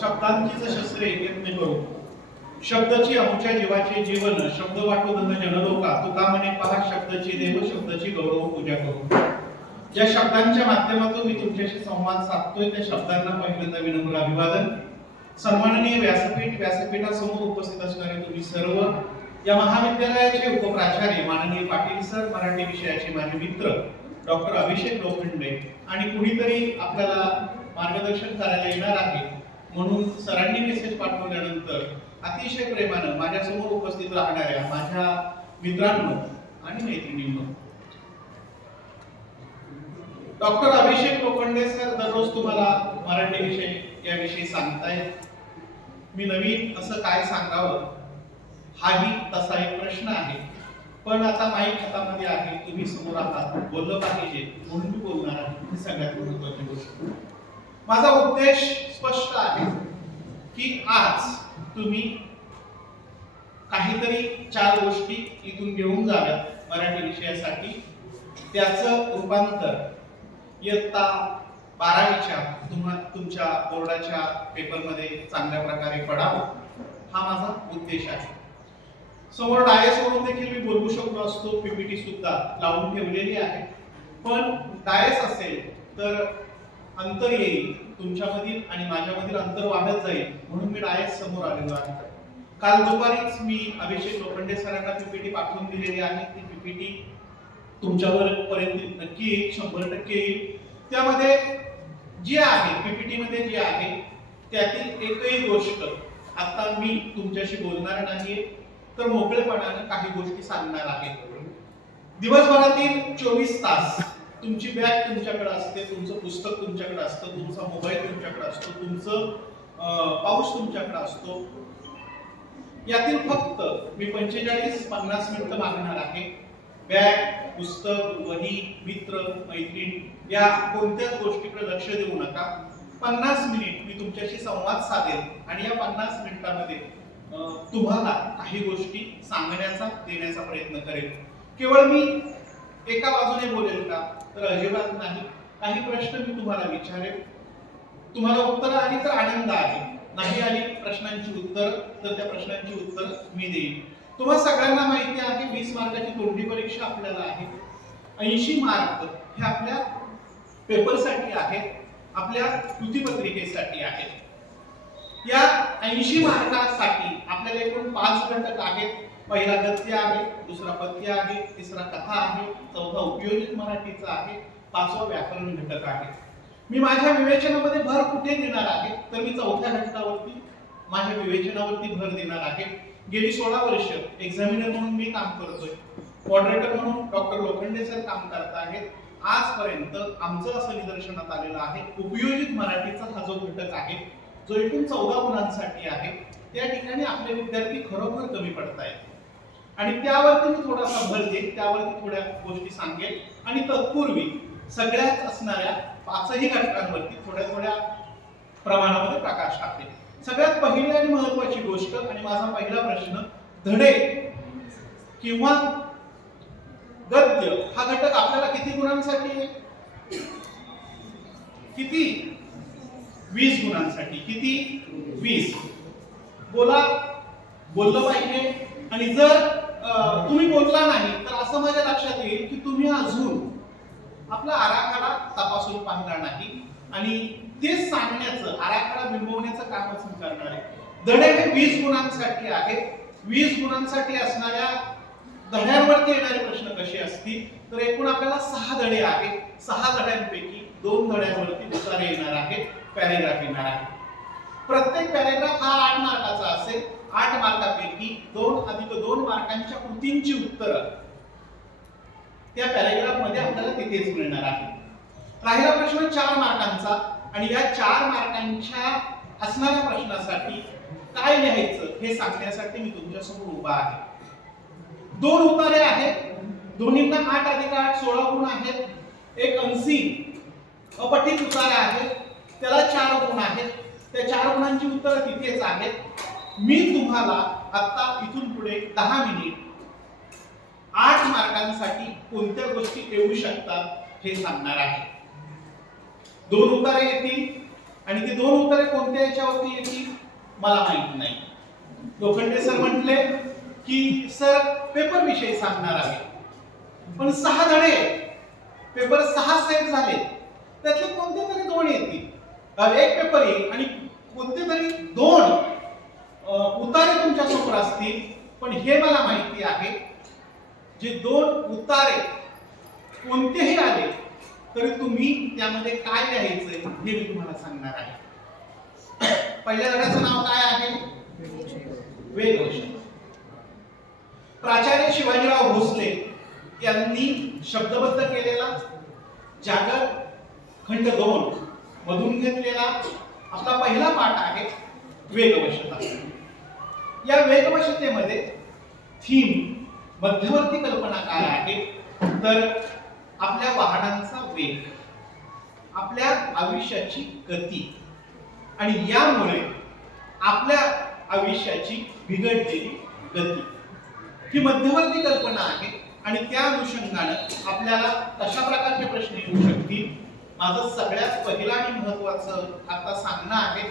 शब्दांकीच शस्त्रे यत्न करू. शब्दाची आमच्या जीवाचे जीवन, शब्द वाटो धन जनलोका. तुका म्हणे पहा शब्दाची देव, शब्दाची गौरव पूजा करू. ज्या शब्दांच्या माध्यमातून मी तुमच्याशी संवाद साधतोय त्या शब्दांना पहिल्यांदा विनम्र अभिवादन. सन्माननीय व्यासपीठासमोर उपस्थित असणारे तुम्ही सर्व, या महाविद्यालयाचे उपप्राचार्य माननीय पाटील सर, मराठी विषयाचे माझे मित्र डॉक्टर अभिषेक लोखंडे, आणि कुणीतरी आपल्याला मार्गदर्शन करायला येणार आहे म्हणून सरांनी मेसेज पाठवल्यानंतर अतिशय प्रेमानं माझ्यासमोर उपस्थित राहणाऱ्या माझ्या मित्रांनो आणि मैत्रिणींनो, डॉक्टर अभिषेक लोखंडे सर दररोज तुम्हाला मराठी विषय याविषयी सांगतायत. मी नवीन असं काय सांगावं हाही तसा एक प्रश्न आहे. पण आता माईक हातामध्ये आहे, तुम्ही समोर आहात, बोललं पाहिजे म्हणून मी बोलणार आहे. ही सगळ्यात महत्त्वाची गोष्ट. माझा उद्देश स्पष्ट आहे की आज तुम्ही काहीतरी 4 गोष्टी इथून घेऊन जाव्यात मराठी विषयासाठी. त्याचं रूपांतर इयत्ता 12वीच्या तुमच्या बोर्डाच्या पेपरमध्ये चांगल्या प्रकारे पडावं, हा माझा उद्देश आहे. समोर डायसवरून देखील मी बोलू शकलो असतो, पीपीटी सुद्धा लावून ठेवलेली आहे. पण डायस असेल तर अंतर येईल, तुमच्यामधील आणि माझ्यामधील अंतर वाढत जाईल म्हणून मी डायस समोर आलेलो आहे. काल दुपारीच मी अभिषेक लोखंडे सरांना पीपीटी पाठवून दिलेली आहे. ती पीपीटी तुमच्यावर पर्यंत नक्की येईल, 100% येईल. त्यामध्ये जे आहे पीपीटी मध्ये जे आहे त्यातील एकही गोष्ट आता मी तुमच्याशी बोलणार नाहीये, तर मोकळेपणाने काही गोष्टी सांगणार आहे. दिवसभरातील 24 तास तुमची बॅग तुमच्याकडे असते, तुमचं पुस्तक तुमच्याकडे असतं, तुमचा मोबाईल तुमच्याकडे असतो, तुमचं पाऊस तुमच्याकडे असतो. यातील फक्त मी 45-50 मिनिटं मागणार आहे. बॅग, पुस्तक, वही, मित्र, मैत्रीण या कोणत्याच गोष्टीकडे लक्ष देऊ नका. 50 मिनिट मी तुमच्याशी संवाद साधेल आणि या 50 मिनिटांमध्ये तुम्हाला काही गोष्टी सांगण्याचा, देण्याचा प्रयत्न करेल. केवळ मी एका बाजूने बोलेल का, तर अजिबात नाही. काही प्रश्न मी तुम्हाला विचारेल, तुम्हाला उत्तरं आली तर आनंद आहे, नाही आली प्रश्नांची उत्तर तर त्या प्रश्नांची उत्तर मी देईन. तुम्हा सगळ्यांना माहिती आहे 20 मार्काची तोंडी परीक्षा आपल्याला आहे. 80 मार्क हे आपल्या पेपरसाठी आहेत, आपल्या कृतीपत्रिकेसाठी आहेत. या 80 मार्कासाठी आपल्याला एकूण 5 घटक आहेत. पहिला गद्य आहे, दुसरा पद्य आहे, तिसरा कथा आहे, चौथा उपयोजित मराठीचा आहे, 5वा व्याकरण घटक आहे. मी माझ्या विवेचनामध्ये भर कुठे देणार आहे, तर मी 4थ्या घटकावरती माझ्या विवेचनावरती भर देणार आहे. गेली 16 वर्ष एक्झामिनर म्हणून मी काम करतोय, मॉडरेटर म्हणून डॉक्टर लोखंडे सर काम करत आहेत. आजपर्यंत आमचं असं निदर्शनात आलेलं आहे उपयोजित मराठीचा हा जो घटक आहे, जो एकूण 14 गुणांसाठी आहे, त्या ठिकाणी आपले विद्यार्थी खरोखर कमी पडतायत आणि त्यावरती मी थोडासा भर देईन, त्यावरती थोड्या गोष्टी सांगेल आणि तत्पूर्वी सगळ्याच असणाऱ्या 5ही घटकांवरती थोड्या थोड्या प्रमाणामध्ये प्रकाश टाकेल. सगळ्यात पहिली आणि महत्त्वाची गोष्ट आणि माझा पहिला प्रश्न, धडे किंवा गद्य हा घटक आपल्याला किती गुणांसाठी आहे? किती? 20 गुणांसाठी. किती? 20. बोललं पाहिजे. आणि जर तुम्ही बोलला नाही तर असं माझ्या लक्षात येईल की तुम्ही अजून आपला आराखडा तपासून पाहिला नाही आणि तेच सांगण्याचं, आराखडा बिंबवण्याचं कामच मी करणार आहे. धडे हे 20 गुणांसाठी आहेत. 20 गुणांसाठी असणाऱ्या धड्यांवरती येणारे प्रश्न कसे असतील, तर एकूण आपल्याला 6 धडे आहेत. 6 धड्यांपैकी 2 धड्यांवरती उत्तरे येणार आहेत, पॅरेग्राफ येणार आहे. प्रत्येक पॅरेग्राफ हा 8 मार्काचा असेल. 8 मार्कापैकी 2+2 मार्कांच्या कृतींची उत्तरं त्या पॅरेग्राफ मध्ये आपल्याला तिथेच मिळणार आहे. राहिला प्रश्न 4 मार्कांचा आणि या 4 मार्कांच्या असणाऱ्या प्रश्नासाठी काय लिहायचं हे सांगण्यासाठी मी तुमच्यासमोर उभा आहे. 2 उतारे आहेत, दोन्हींना 8+8 16 गुण आहेत. एक 80 अपठित उतारा आहे, त्याला 4 गुण आहेत. त्या 4 गुणांची उत्तरं तिथेच आहेत. मी तुम्हाला आता इथून पुढे 10 मिनिट 8 मार्कांसाठी कोणत्या गोष्टी येऊ शकतात हे सांगणार आहे. 2 उतारे येतील, आणि ती 2 उत्तरे कोणत्या याच्यावरती येतील मला माहित नाही. लोखंडे सर म्हटले की सर पेपर विषयी सांगणार आहे, पण 6 धडे पेपर 6 सेट झाले, त्यातले कोणते तरी 2 येतील, एक पेपर येईल आणि कोणते तरी 2 उतारे तुमच्या समोर असतील. पण हे मला माहिती आहे, जे 2 उतारे कोणतेही आले तरी तुम्ही त्यामध्ये काय लिहायचंय हे मी तुम्हाला सांगणार आहे. पहिल्या धड्याचं नाव काय आहे? वेगवचन. प्राचार्य शिवाजीराव भोसले यांनी शब्दबद्ध केलेला जागर खंड 2 मधून घेतलेला आपला पहिला पाठ आहे वेगवशता. या वेगवशतेमध्ये थीम मध्यवर्ती कल्पना काय आहे तर आपल्या वाहनांचा वेग, आपल्या आयुष्याची गती आणि यामुळे आपल्या आयुष्याची बिघडलेली गती ही मध्यवर्ती कल्पना आहे. आणि त्या अनुषंगाने आपल्याला कशा प्रकारचे प्रश्न येऊ शकतील. माझं सगळ्यात पहिलं आणि महत्त्वाचं आता सांगणं आहे,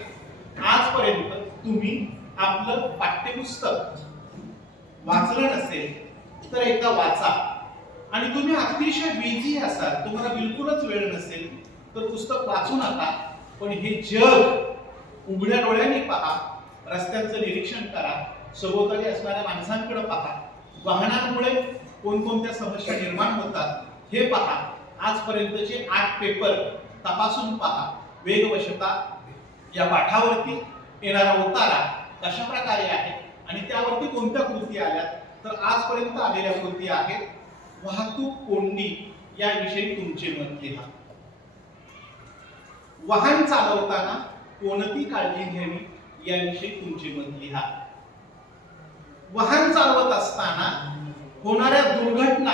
आजपर्यंत तुम्ही आपलं पाठ्यपुस्तक वाचलं नसेल तर एकदा वाचा. आणि तुम्ही अतिशय बिझी असाल, तुम्हाला बिलकुलच वेळ नसेल तर पुस्तक वाचू नका, पण हे जग उघड्या डोळ्यांनी पहा, रस्त्यांचं निरीक्षण करा, सभोवताली असणाऱ्या माणसांकडे पहा, वाहनांमुळे कोणकोणत्या समस्या निर्माण होतात हे पहा. आजपर्यंतचे 8 पेपर तपासून पहा. वेगवशता या पाठावरती येणारा उतारा कशा प्रकारे आहे आणि त्यावरती कोणत्या कृती आल्यात तर आजपर्यंत आलेल्या कृती आहेत. वाहतूक कोंडी याविषयी तुमचे मत लिहा. वाहन चालवताना कोणती काळजी घ्यावी याविषयी तुमचे मत लिहा. वाहन चालवत असताना होणाऱ्या दुर्घटना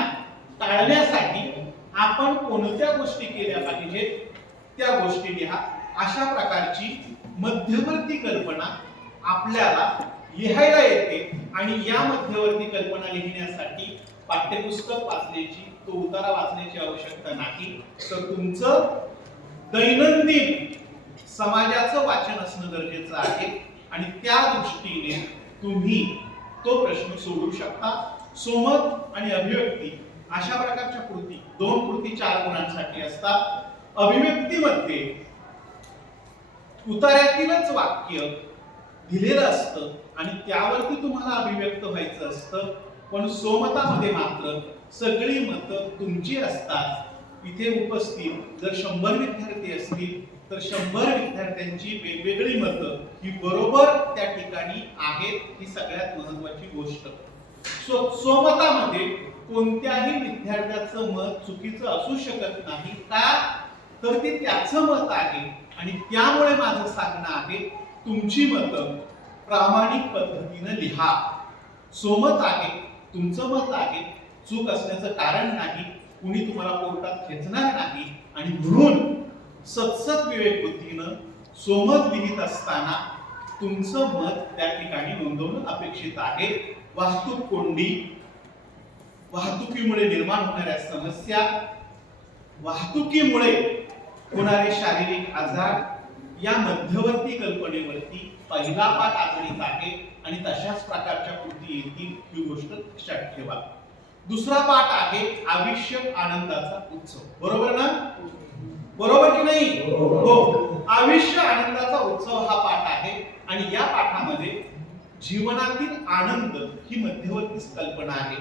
टाळण्यासाठी आपण कोणत्या गोष्टी केल्या पाहिजेत त्या गोष्टी लिहा. अशा प्रकारची मध्यवर्ती कल्पना आपल्याला लिहायला येते आणि या मध्यवर्ती कल्पना लिहिण्यासाठी पाठ्यपुस्तक वाचण्याची, तो उतारा वाचण्याची आवश्यकता नाही, तर तुमचं दैनंदिन समाजाचं वाचन असणं गरजेचं आहे. आणि त्या दृष्टीने तुम्ही तो प्रश्न सोडवू शकता. सोमत आणि अभिव्यक्ती अशा प्रकारच्या कृती, 2 कृती 4 गुणांसाठी असतात. अभिव्यक्तीमध्ये उतार्यातीलच वाक्य दिलेलं असतं आणि त्यावरती तुम्हाला अभिव्यक्त व्हायचं असतं. पण सोमतामध्ये मात्र सगळी मतं तुमची असतात. इथे उपस्थित जर 100 विद्यार्थी असतील तर 100 विद्यार्थ्यांची वेगवेगळी मतं ही बरोबर त्या ठिकाणी आहेत, ही सगळ्यात महत्त्वाची गोष्ट. सोमतामध्ये कोणत्याही विद्यार्थ्याचं मत चुकीचं असू शकत नाही. का तर ते त्याचं मत आहे आणि त्यामुळे माझं सांगणं आहे, तुमची मतं प्रामाणिक पद्धतीने लिहा. सोमत आहे, तुमचं मत आहे, चूक असण्याचं कारण नाही, कुणी तुम्हाला कोर्टात खेचणार नाही. आणि म्हणून सतसत विवेक बुद्धीनं सोमत लिहित असताना तुमचं मत त्या ठिकाणी नोंदवणं अपेक्षित आहे. वाहतूक कोंडी, वाहतुकीमुळे निर्माण होणाऱ्या समस्या, वाहतुकीमुळे होणारे शारीरिक आजार या मध्यवर्ती कल्पनेवरती पहिला पाठ आधारित आहे आणि तशाच प्रकारच्या कृती येतील ही गोष्ट लक्षात ठेवा. दुसरा पाठ आहे आयुष्य आनंदाचा उत्सव. बरोबर ना? बरोबर की नाही? हो. आयुष्य आनंदाचा उत्सव हा पाठ आहे आणि या पाठामध्ये जीवनातील आनंद ही मध्यवर्ती कल्पना आहे.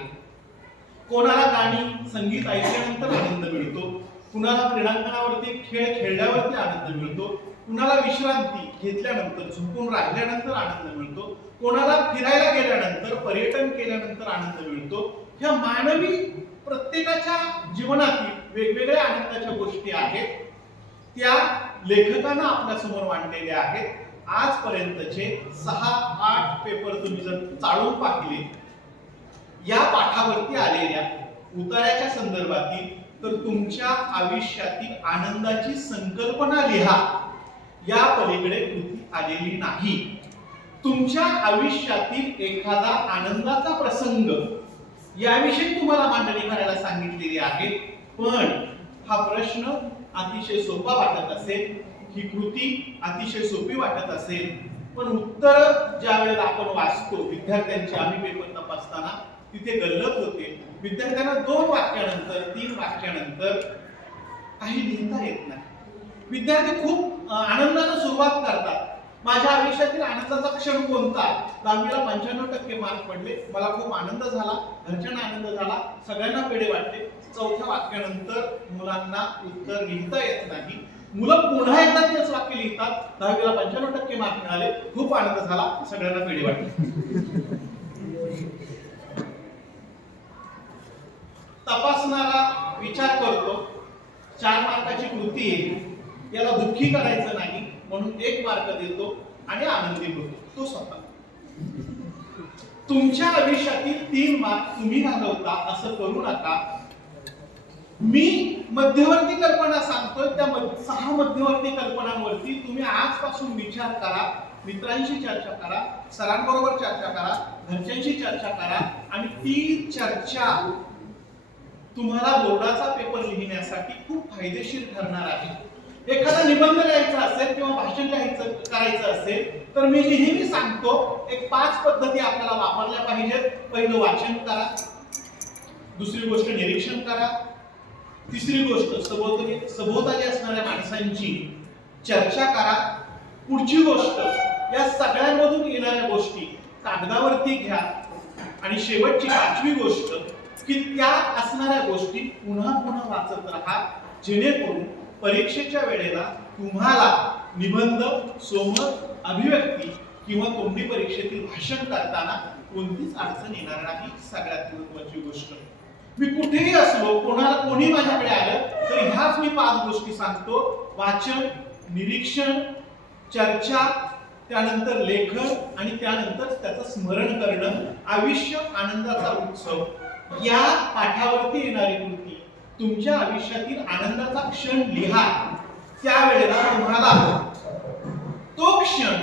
कोणाला गाणी संगीत ऐकल्यानंतर आनंद मिळतो, कुणाला क्रीडांगणावरती खेळ खेळल्यावरती आनंद मिळतो, कुणाला विश्रांती घेतल्यानंतर झोपून राहिल्यानंतर आनंद मिळतो, कोणाला फिरायला गेल्यानंतर पर्यटन केल्यानंतर आनंद मिळतो. ह्या मानवी प्रत्येकाच्या जीवनातील वेगवेगळ्या आनंदाच्या गोष्टी आहेत, त्या लेखकांना आपल्या समोर मांडलेल्या आहेत. आजपर्यंतचे 6-8 पेपर तुम्ही जर चाळून पाहिले या पाठावरती आलेल्या उतार्याच्या संदर्भातील, तर तुमच्या आयुष्यातील आनंदाची संकल्पना लिहा. या पलीकडे कृती आलेली नाही. तुमच्या आयुष्यातील एखादा आनंदाचा प्रसंग याविषयी तुम्हाला मांडणी करायला सांगितलेली आहे. पण हा प्रश्न अतिशय सोपा वाटत असेल ही कृती अतिशय सोपी वाटत असेल, पण उत्तर ज्या वेळेला आपण वाचतो विद्यार्थ्यांचे, आम्ही पेपर तपासताना तिथे गल्लत होते. विद्यार्थ्यांना 2 वाक्यानंतर 3 वाक्यानंतर काही लिहिता येत नाही. विद्यार्थी खूप आनंदाने सुरुवात करतात. माझ्या आयुष्यातील आनंदाचा क्षण कोणता? 10वीला 95% मार्क पडले, मला खूप आनंद झाला, घरच्यांना आनंद झाला, सगळ्यांना पेढे वाटले. 4थ्या वाक्यानंतर मुलांना उत्तर लिहिता येत नाही. मुलं पुन्हा एकदा तेच वाक्य लिहितात, 10वीला 95% मार्क मिळाले, खूप आनंद झाला, सगळ्यांना पेढे वाटले. तपासणारा विचार करतो 4 मार्काची कृती आहे, याला दुःखी करायचं नाही म्हणून 1 मार्क देतो आणि आनंदी होतो तो स्वतः. तुमच्या आयुष्यातील 3 मार्क तुम्ही घालवता असं करू नका. मी मध्यवर्ती कल्पना सांगतोय, त्या 6 मध्यवर्ती कल्पनांवरती तुम्ही आजपासून विचार करा, मित्रांशी चर्चा करा, सरांबरोबर चर्चा करा, घरच्यांशी चर्चा करा आणि ती चर्चा तुम्हाला बोर्डाचा पेपर लिहिण्यासाठी खूप फायदेशीर ठरणार आहे. एखादा निबंध लिहायचा असेल किंवा भाषण करायचं असेल तर मी नेहमी सांगतो एक 5 पद्धती आपल्याला वापरल्या पाहिजेत. पहिलं वाचन करा, दुसरी गोष्ट निरीक्षण करा, तिसरी गोष्ट सभोवताली असणाऱ्या माणसांची चर्चा करा, पुढची गोष्ट या सगळ्यांमधून येणाऱ्या गोष्टी कागदावरती घ्या आणि शेवटची 5वी गोष्ट की त्या असणाऱ्या गोष्टी पुन्हा पुन्हा वाचत राहा, जेणेकरून परीक्षेच्या वेळेला तुम्हाला निबंध, समर, अभिव्यक्ती किंवा तोंडी परीक्षेतील भाषण करताना कोणतीच अडचण येणार नाही. सगळ्यात महत्त्वाची गोष्ट, मी कुठेही असलो, कोणी माझ्याकडे आलं तर ह्याच मी 5 गोष्टी सांगतो: वाचन, निरीक्षण, चर्चा, त्यानंतर लेखन आणि त्यानंतर त्याचं स्मरण करणं. आयुष्य आनंदाचा उत्सव या पाठावरती येणारी कृती तुमच्या आयुष्यातील आनंदाचा क्षण लिहा. त्यावेळेला तुम्हाला तो क्षण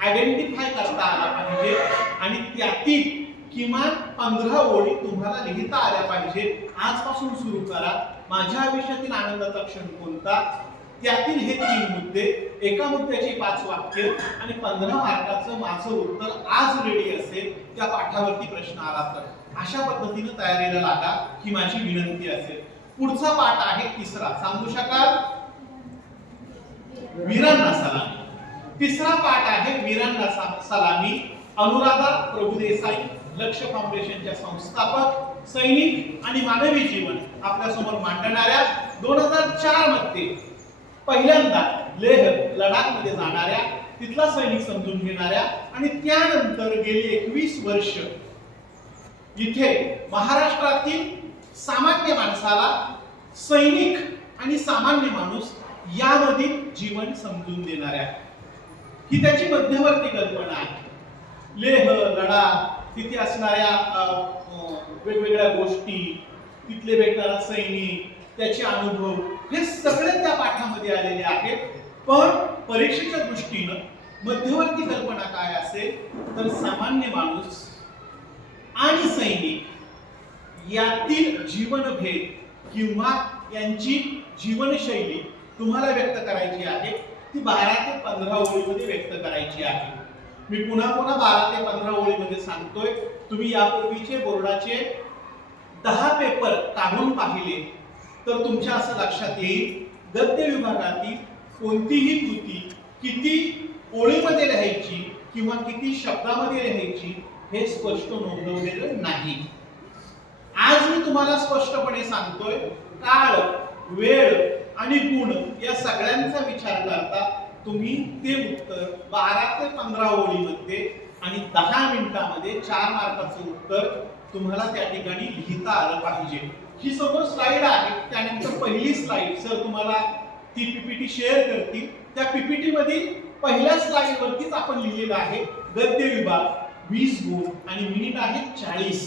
आयडेंटिफाय करता आला पाहिजे आणि त्यातील किमान 15 ओळी तुम्हाला लिहिता आल्या पाहिजे. आजपासून सुरू करा. माझ्या आयुष्यातील आनंदाचा क्षण कोणता, त्यातील हे 3 मुद्दे, एका मुद्द्याची 5 वाक्य आणि 15 मार्काचं माझं उत्तर आज रेडी असेल त्या पाठावरती प्रश्न आला तर. अशा पद्धतीने तयारीला लागा ही माझी विनंती असेल. पुढचा पाठ आहे 3रा. सांगू शकाल? वीरांना सलामी. 3रा पाठ आहे वीरांना सलामी. अनुराधा प्रभुदेसाई, लक्ष्य फाउंडेशनच्या संस्थापक, सैनिक आणि मानवी जीवन आपल्या समोर मांडणाऱ्या, 2004 मध्ये पहिल्यांदा लेह लडाख मध्ये जाणाऱ्या, तिथला सैनिक समजून घेणाऱ्या आणि त्यानंतर गेली 21 वर्ष इथे महाराष्ट्रातील सामान्य माणसाला सैनिक आणि सामान्य माणूस यामधील जीवन समजून देणाऱ्या, ही त्याची मध्यवर्ती कल्पना आहे. लेह लडाख, तिथे असणाऱ्या वेगवेगळ्या गोष्टी, तिथले भेटणारा सैनिक, त्याचे अनुभव, हे सगळे त्या पाठामध्ये आलेले आहेत. पण परीक्षेच्या दृष्टीनं मध्यवर्ती कल्पना काय असेल तर सामान्य माणूस आणि सैनिक यातील जीवनभेद किंवा यांची जीवनशैली तुम्हाला व्यक्त करायची आहे. ती 12 ते 15 ओळीमध्ये व्यक्त करायची आहे. मी पुन्हा 12 ते 15 ओळीमध्ये सांगतोय. तुम्ही यापूर्वीचे बोर्डाचे 10 पेपर काढून पाहिले तर तुमच्या असं लक्षात येईल गद्य विभागातील कोणतीही कृती किती ओळीमध्ये लिहायची किंवा किती शब्दामध्ये लिहायची हे स्पष्ट नोंदवलेलं नाही. आज मी तुम्हाला स्पष्टपणे सांगतोय, काळ, वेळ आणि गुण या सगळ्यांचा विचार करता तुम्ही ते उत्तर 12 ते 15 ओळीमध्ये आणि 10 मिनिटांमध्ये 4 मार्काचं उत्तर तुम्हाला त्या ठिकाणी लिहिता आलं पाहिजे. ही समोर स्लाइड आहे, त्यानंतर पहिली स्लाइड सर तुम्हाला ती पीपीटी शेअर करतील. त्या पीपीटी मधील पहिल्या स्लाइड वरतीच आपण लिहिलेलं आहे गद्य विभाग 20 गुण आणि मिनिट आहे 40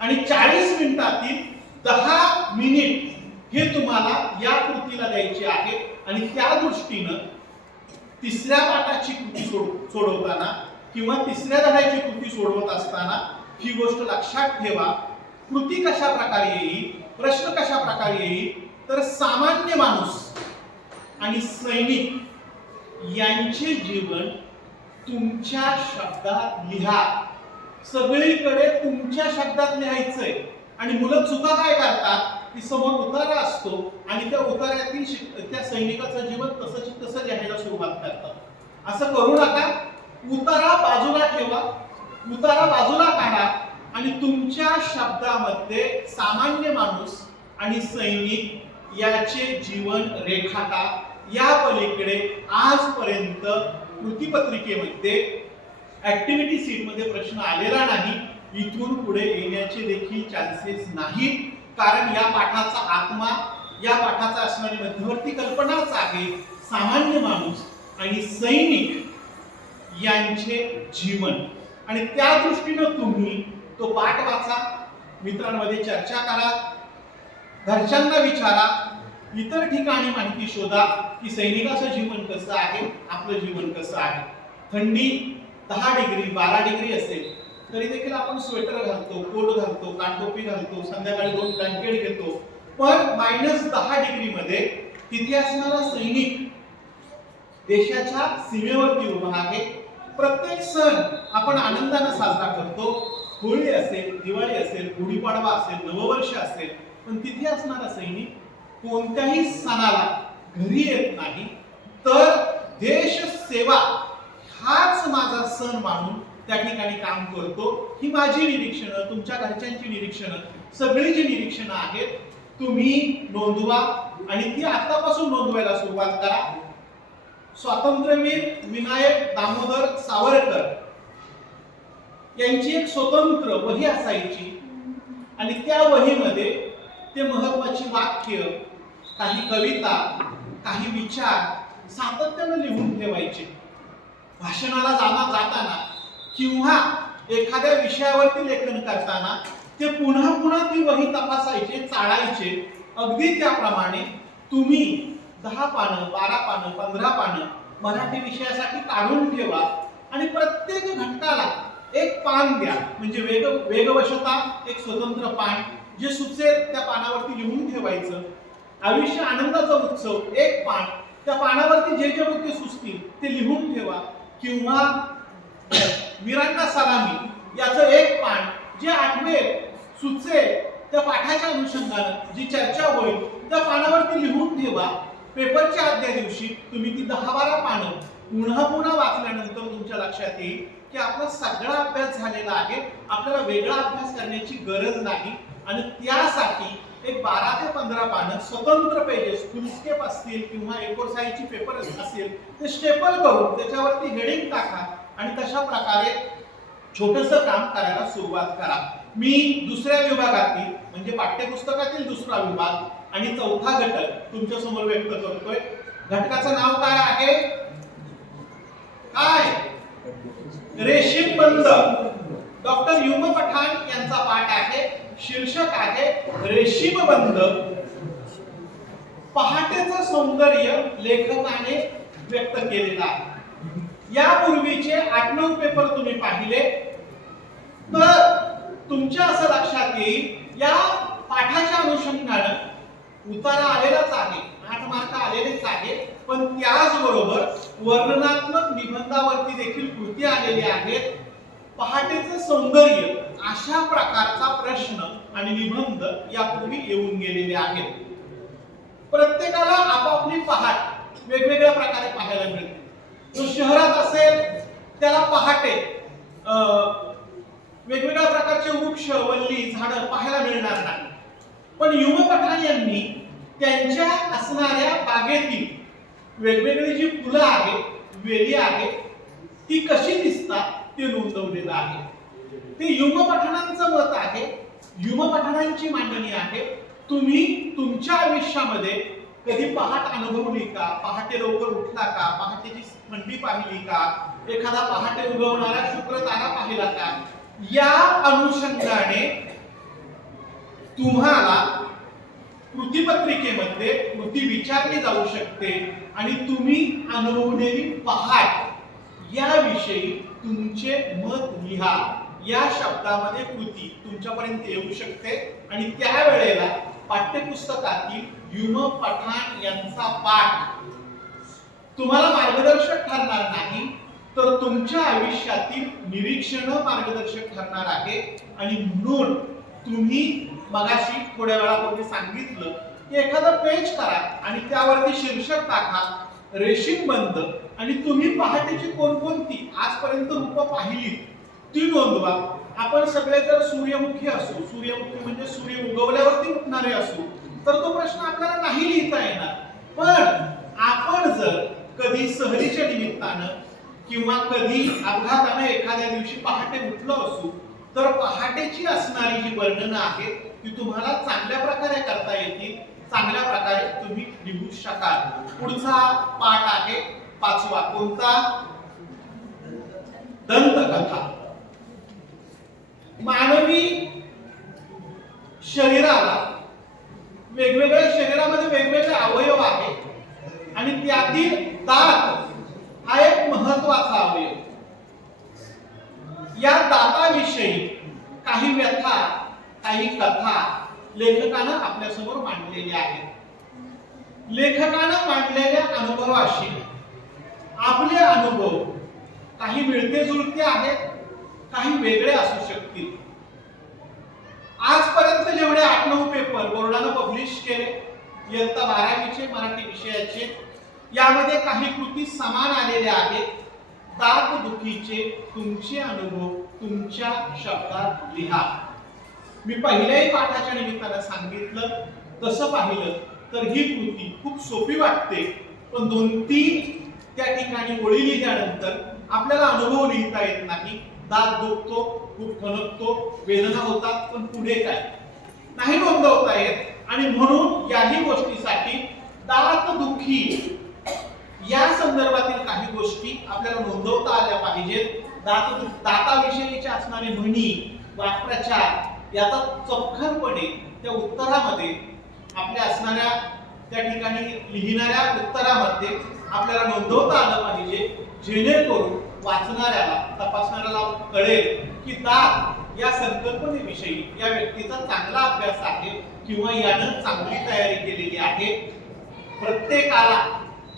आणि 40 मिनिटातील 10 मिनिट हे तुम्हाला या कृतीला द्यायचे आहे. आणि त्या दृष्टीनं 3ऱ्या पाठाची कृती सोडवताना किंवा 3ऱ्या धड्याची कृती सोडवत असताना ही गोष्ट लक्षात ठेवा. कृती कशा प्रकारे येईल, प्रश्न कशा प्रकारे येईल तर सामान्य माणूस आणि सैनिक यांचे जीवन तुमच्या शब्दात लिहा. सगळीकडे तुमच्या शब्दात लिहायचंय. आणि मुलं चुका काय करतात की समोर उतारा असतो आणि त्या उतार्यातील त्या सैनिकाचं जीवन तसं लिहायला सुरुवात करतात. असं करू नका. उतारा बाजूला ठेवा, उतारा बाजूला काढा आणि तुमच्या शब्दामध्ये सामान्य माणूस आणि सैनिक याचे जीवन रेखाटा. या पलीकडे आजपर्यंत कृतीपत्रिकेमध्ये ऍक्टिव्हिटी सीट मध्ये प्रश्न आलेला नाही. इथून पुढे येण्याचे देखील चान्सेस नाहीत, कारण या पाठाचा आत्मा, या पाठाचा असणारी मध्यवर्ती कल्पनाच आहे सामान्य माणूस आणि सैनिक यांचे जीवन. आणि त्या दृष्टीने तुम्ही तो पाठ वाचा, मित्रांमध्ये चर्चा करा, घरच्यांना विचारा, इतर ठिकाणी माहिती शोधा की सैनिकाचं जीवन कसं आहे, आपलं जीवन कसं आहे. थंडी 10 डिग्री 12 डिग्री असेल तरी देखील आपण स्वेटर घालतो, कोट घालतो, कानटोपी घालतो, संध्याकाळी 2 ब्लँकेट घेतो. पण -10 डिग्री मध्ये तिथे असणारा सैनिक देशाच्या सीमेवरती उभा आहे. प्रत्येक सण आपण आनंदाने साजरा करतो. होळी असेल, दिवाळी असेल, गुढीपाडवा असेल, नववर्ष असेल, पण तिथे असणारा सैनिक कोणत्याही सणाला घरी येत नाही, तर देश सेवा हाच माझा सण मानून त्या ठिकाणी काम करतो. ही माझी निरीक्षणं, तुमच्या घरच्यांची निरीक्षणं, सगळी जी निरीक्षणं आहेत तुम्ही नोंदवा आणि ती आतापासून नोंदवायला सुरुवात करा. स्वातंत्र्यवीर विनायक दामोदर सावरकर यांची एक स्वतंत्र वही असायची आणि त्या वहीमध्ये ते महत्वाची वाक्य, काही कविता, काही विचार सातत्याने लिहून ठेवायचे. भाषणाला जाताना किंवा एखाद्या विषयावरती लेखन करताना ते पुन्हा पुन्हा ती वही तपासायचे, चाळायचे. अगदी त्याप्रमाणे तुम्ही 10 पानं, 12 पानं, 15 पानं मराठी विषयासाठी काढून ठेवा आणि प्रत्येक घटकाला एक पान द्या. म्हणजे वेगवशता एक स्वतंत्र पान जे सुचेल त्या पानावरती लिहून ठेवायचं. आयुष्य आनंदाचा उत्सव एक पान, त्या पानावरती जे जे मुद्दे सुचतील ते लिहून ठेवा. किंवा वीरांना सलामी याचं एक पान जे आठवेल, सुचेल, त्या पाठाच्या अनुषंगाने जी चर्चा होईल त्या पानावरती लिहून ठेवा. पेपरच्या आदल्या दिवशी तुम्ही ती 10-12 पानं पुन्हा पुन्हा वाचल्यानंतर तुमच्या लक्षात येईल की आपला सगळा अभ्यास झालेला आहे, आपल्याला वेगळा अभ्यास करण्याची गरज नाही. आणि त्यासाठी एक 12 ते 15 पानं स्वतंत्र पेजेस, फुलस्केप असतील किंवा A4 साईजची पेपर असेल ते स्टेपल करून त्याच्यावरती हेडिंग टाका आणि तशा प्रकारे छोटंसं काम करायला सुरुवात करा. मी दुसऱ्या विभागातील म्हणजे पाठ्यपुस्तकातील दुसरा विभाग आणि चौथा घटक तुमच्या समोर व्यक्त करतोय. घटकाचं नाव काय आहे? काय? रेशीम बंद. डॉक्टर युम पठाण यांचा पाठ आहे. शीर्षक आहे रेशीम बंद. पहाटेचं सौंदर्य लेखकाने व्यक्त केलेलं आहे. यापूर्वीचे 8-9 पेपर तुम्ही पाहिले तर तुमच्या असं लक्षात येईल या पाठाच्या अनुषंगाने उतारा आलेलाच आहे, 8 मार्क आलेलेच आहे. पण त्याचबरोबर वर्णनात्मक निबंधावरती देखील कृती आलेली आहेत. पहाटेचं सौंदर्य अशा प्रकारचा प्रश्न आणि निबंध यापूर्वी येऊन गेलेले आहेत. प्रत्येकाला आपापली पहाट वेगवेगळ्या प्रकारे पाहायला मिळते. जो शहरात असेल त्याला पहाटे वेगवेगळ्या प्रकारचे वृक्ष, वल्ली, झाडं पाहायला मिळणार नाही. पण युम पठाण यांनी त्यांच्या असणाऱ्या बागेतील वेगवेगळी जी फुलं आहेत, वेली आहेत, ती कशी दिसतात ते नोंदवलेलं आहे. ते युम पठाणांचं मत आहे, युम पठाणांची मांडणी आहे. तुम्ही तुमच्या आयुष्यामध्ये कधी पहाट अनुभवली का? पहाटे लवकर उठला का? पहाटेची थंडी पाहिली का? एखादा पहाटे उगवणारा शुक्र तारा पाहिला का? या अनुषंगाने तुम्हाला कृतीपत्रिकेमध्ये कृती विचारली जाऊ शकते आणि तुम्ही अनुभवलेली पहाट याविषयी तुमचे मत लिहा. या शब्दामध्ये कृती तुमच्यापर्यंत येऊ शकते आणि त्यावेळेला पाठ्यपुस्तकातील युम पठाण यांचा पाठ तुम्हाला मार्गदर्शक ठरणार नाही, तर तुमच्या आयुष्यातील निरीक्षण मार्गदर्शक ठरणार आहे. आणि म्हणून तुम्ही मगाशी थोड्या वेळापूर्वी सांगितलं की एखादं पेज करा आणि त्यावरती शीर्षक टाका रेशीम बंद, आणि तुम्ही पहाटेची कोणकोणती आजपर्यंत रूपं पाहिली ती नोंदवा. आपण सगळे जर सूर्यमुखी असू, सूर्यमुखी म्हणजे सूर्य उगवल्यावरती उठणारे असू, तर तो प्रश्न आपल्याला नाही लिहिता येणार. पण आपण जर कधी सहलीच्या निमित्तानं किंवा कधी अपघाताने एखाद्या दिवशी पहाटे उठलो असू, तर पहाटेची असणारी जी वर्णनं आहेत ती तुम्हाला चांगल्या प्रकारे करता येतील, चांगल्या प्रकारे तुम्ही लिहू शकाल. पुढचा पाठ आहे 5वा. कोणता? दंतकथा. मानवी शरीराला वेगवेगळ्या शरीरामध्ये वेगवेगळे अवयव आहेत आणि त्यातील दात हा एक महत्वाचा अवयव. या दाताविषयी काही व्यथा, काही कथा लेखकानं आपल्यासमोर मांडलेल्या आहेत. लेखकानं मांडलेल्या अनुभवाशी आपले अनुभव काही मिळते जुळते आहेत, काही वेगळे असू शकतील. आजपर्यंत जेवढे 8-9 पेपर बोर्डानं पब्लिश केले इयत्ता 12वीचे मराठी विषयाचे, यामध्ये काही कृती समान आलेल्या आहेत. दात दुखीचे तुमचे अनुभव तुमच्या शब्दात लिहा. मी पहिल्याही पाठाच्या निमित्तानं सांगितलं तसं पाहिलं तर ही कृती खूप सोपी वाटते, पण 2-3 त्या ठिकाणी ओळी लिहिल्यानंतर आपल्याला अनुभव लिहिता येत नाही. दात दुखतो, खूप खणकतो, वेदना होतात, पण पुढे काय नाही नोंदवता येत. आणि म्हणून याही गोष्टीसाठी दात दुखी या संदर्भातील काही गोष्टी आपल्याला नोंदवता आल्या पाहिजेत. दाताविषयीच्या असणारे म्हणी, वाक्प्रचार याचा चपखलपणे त्या उत्तरामध्ये आपल्या असणाऱ्या त्या ठिकाणी लिहिणाऱ्या उत्तरामध्ये आपल्याला नोंदवता आलं पाहिजे, जेणेकरून वाचणाऱ्याला, तपासणाऱ्याला कळेल की दात या संकल्पनेविषयी या व्यक्तीचा चांगला अभ्यास आहे किंवा यानं चांगली तयारी केलेली आहे. प्रत्येकाला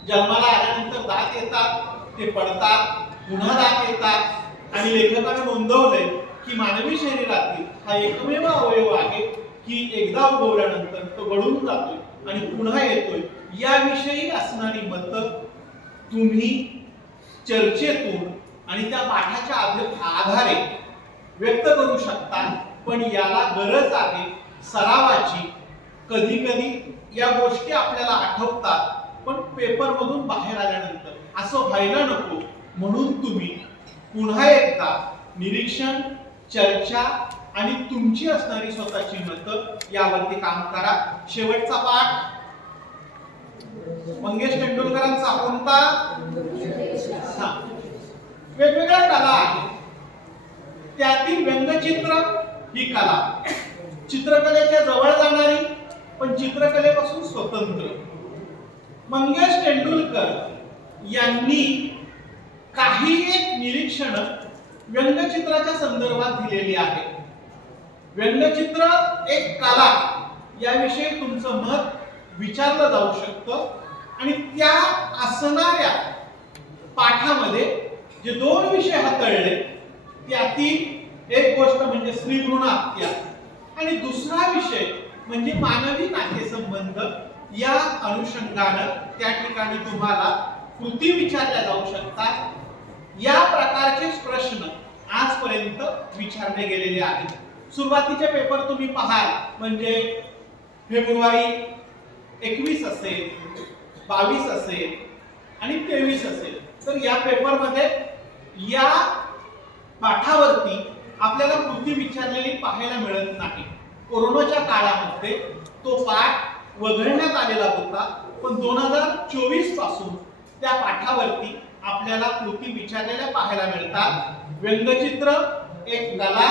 जन्माला आल्यानंतर दात येतात, ते पडतात, पुन्हा दात येतात. आणि लेखकाने नोंदवलंय की मानवी शरीरातील हा एकमेव अवयव आहे की एकदा उगवल्यानंतर तो गळून जातोय आणि पुन्हा येतोय. याविषयी असणारी मतं तुम्ही चर्चेतून आणि त्या पाठाच्या आधारे व्यक्त करू शकता. पण याला गरज आहे सरावाची. कधी कधी या गोष्टी आपल्याला आठवतात, पण पेपर मधून बाहेर आल्यानंतर असं व्हायला नको, म्हणून तुम्ही पुन्हा एकदा निरीक्षण, चर्चा आणि तुमची असणारी स्वतःची मतं यावरती काम करा. शेवटचा पाठ मंगेश तेंडुलकरांचा कोणता? वेगवेगळ्या कला आहेत, त्यातील व्यंगचित्र ही कला चित्रकलेच्या जवळ जाणारी पण चित्रकलेपासून स्वतंत्र. मंगेश तेंडुलकर यांनी काही एक निरीक्षण व्यंगचित्राच्या संदर्भात दिलेली आहे. व्यंगचित्र एक कला याविषयी तुमचं मत विचारलं जाऊ शकतं. आणि त्या असणाऱ्या पाठामध्ये जे 2 विषय हाताळले त्यातील एक गोष्ट म्हणजे स्त्रीभ्रूण हत्या आणि दुसरा विषय म्हणजे मानवी नातेसंबंध. या अनुषंगानं त्या ठिकाणी तुम्हाला कृती विचारल्या जाऊ शकतात. या प्रकारचे प्रश्न आजपर्यंत विचारले गेलेले आहेत. सुरुवातीचे पेपर तुम्ही पाहाल म्हणजे फेब्रुवारी 21 असेल, 22 असेल आणि 23 असेल. तर या पेपरमध्ये या पाठावरती आपल्याला कृती विचारलेली पाहायला मिळत नाही. कोरोनाच्या काळामध्ये तो पाठ वगळण्यात आलेला होता, पण 2024 पासून त्या पाठावरती आपल्याला कृती विचारलेल्या पाहायला मिळतात. व्यंगचित्र एक कला,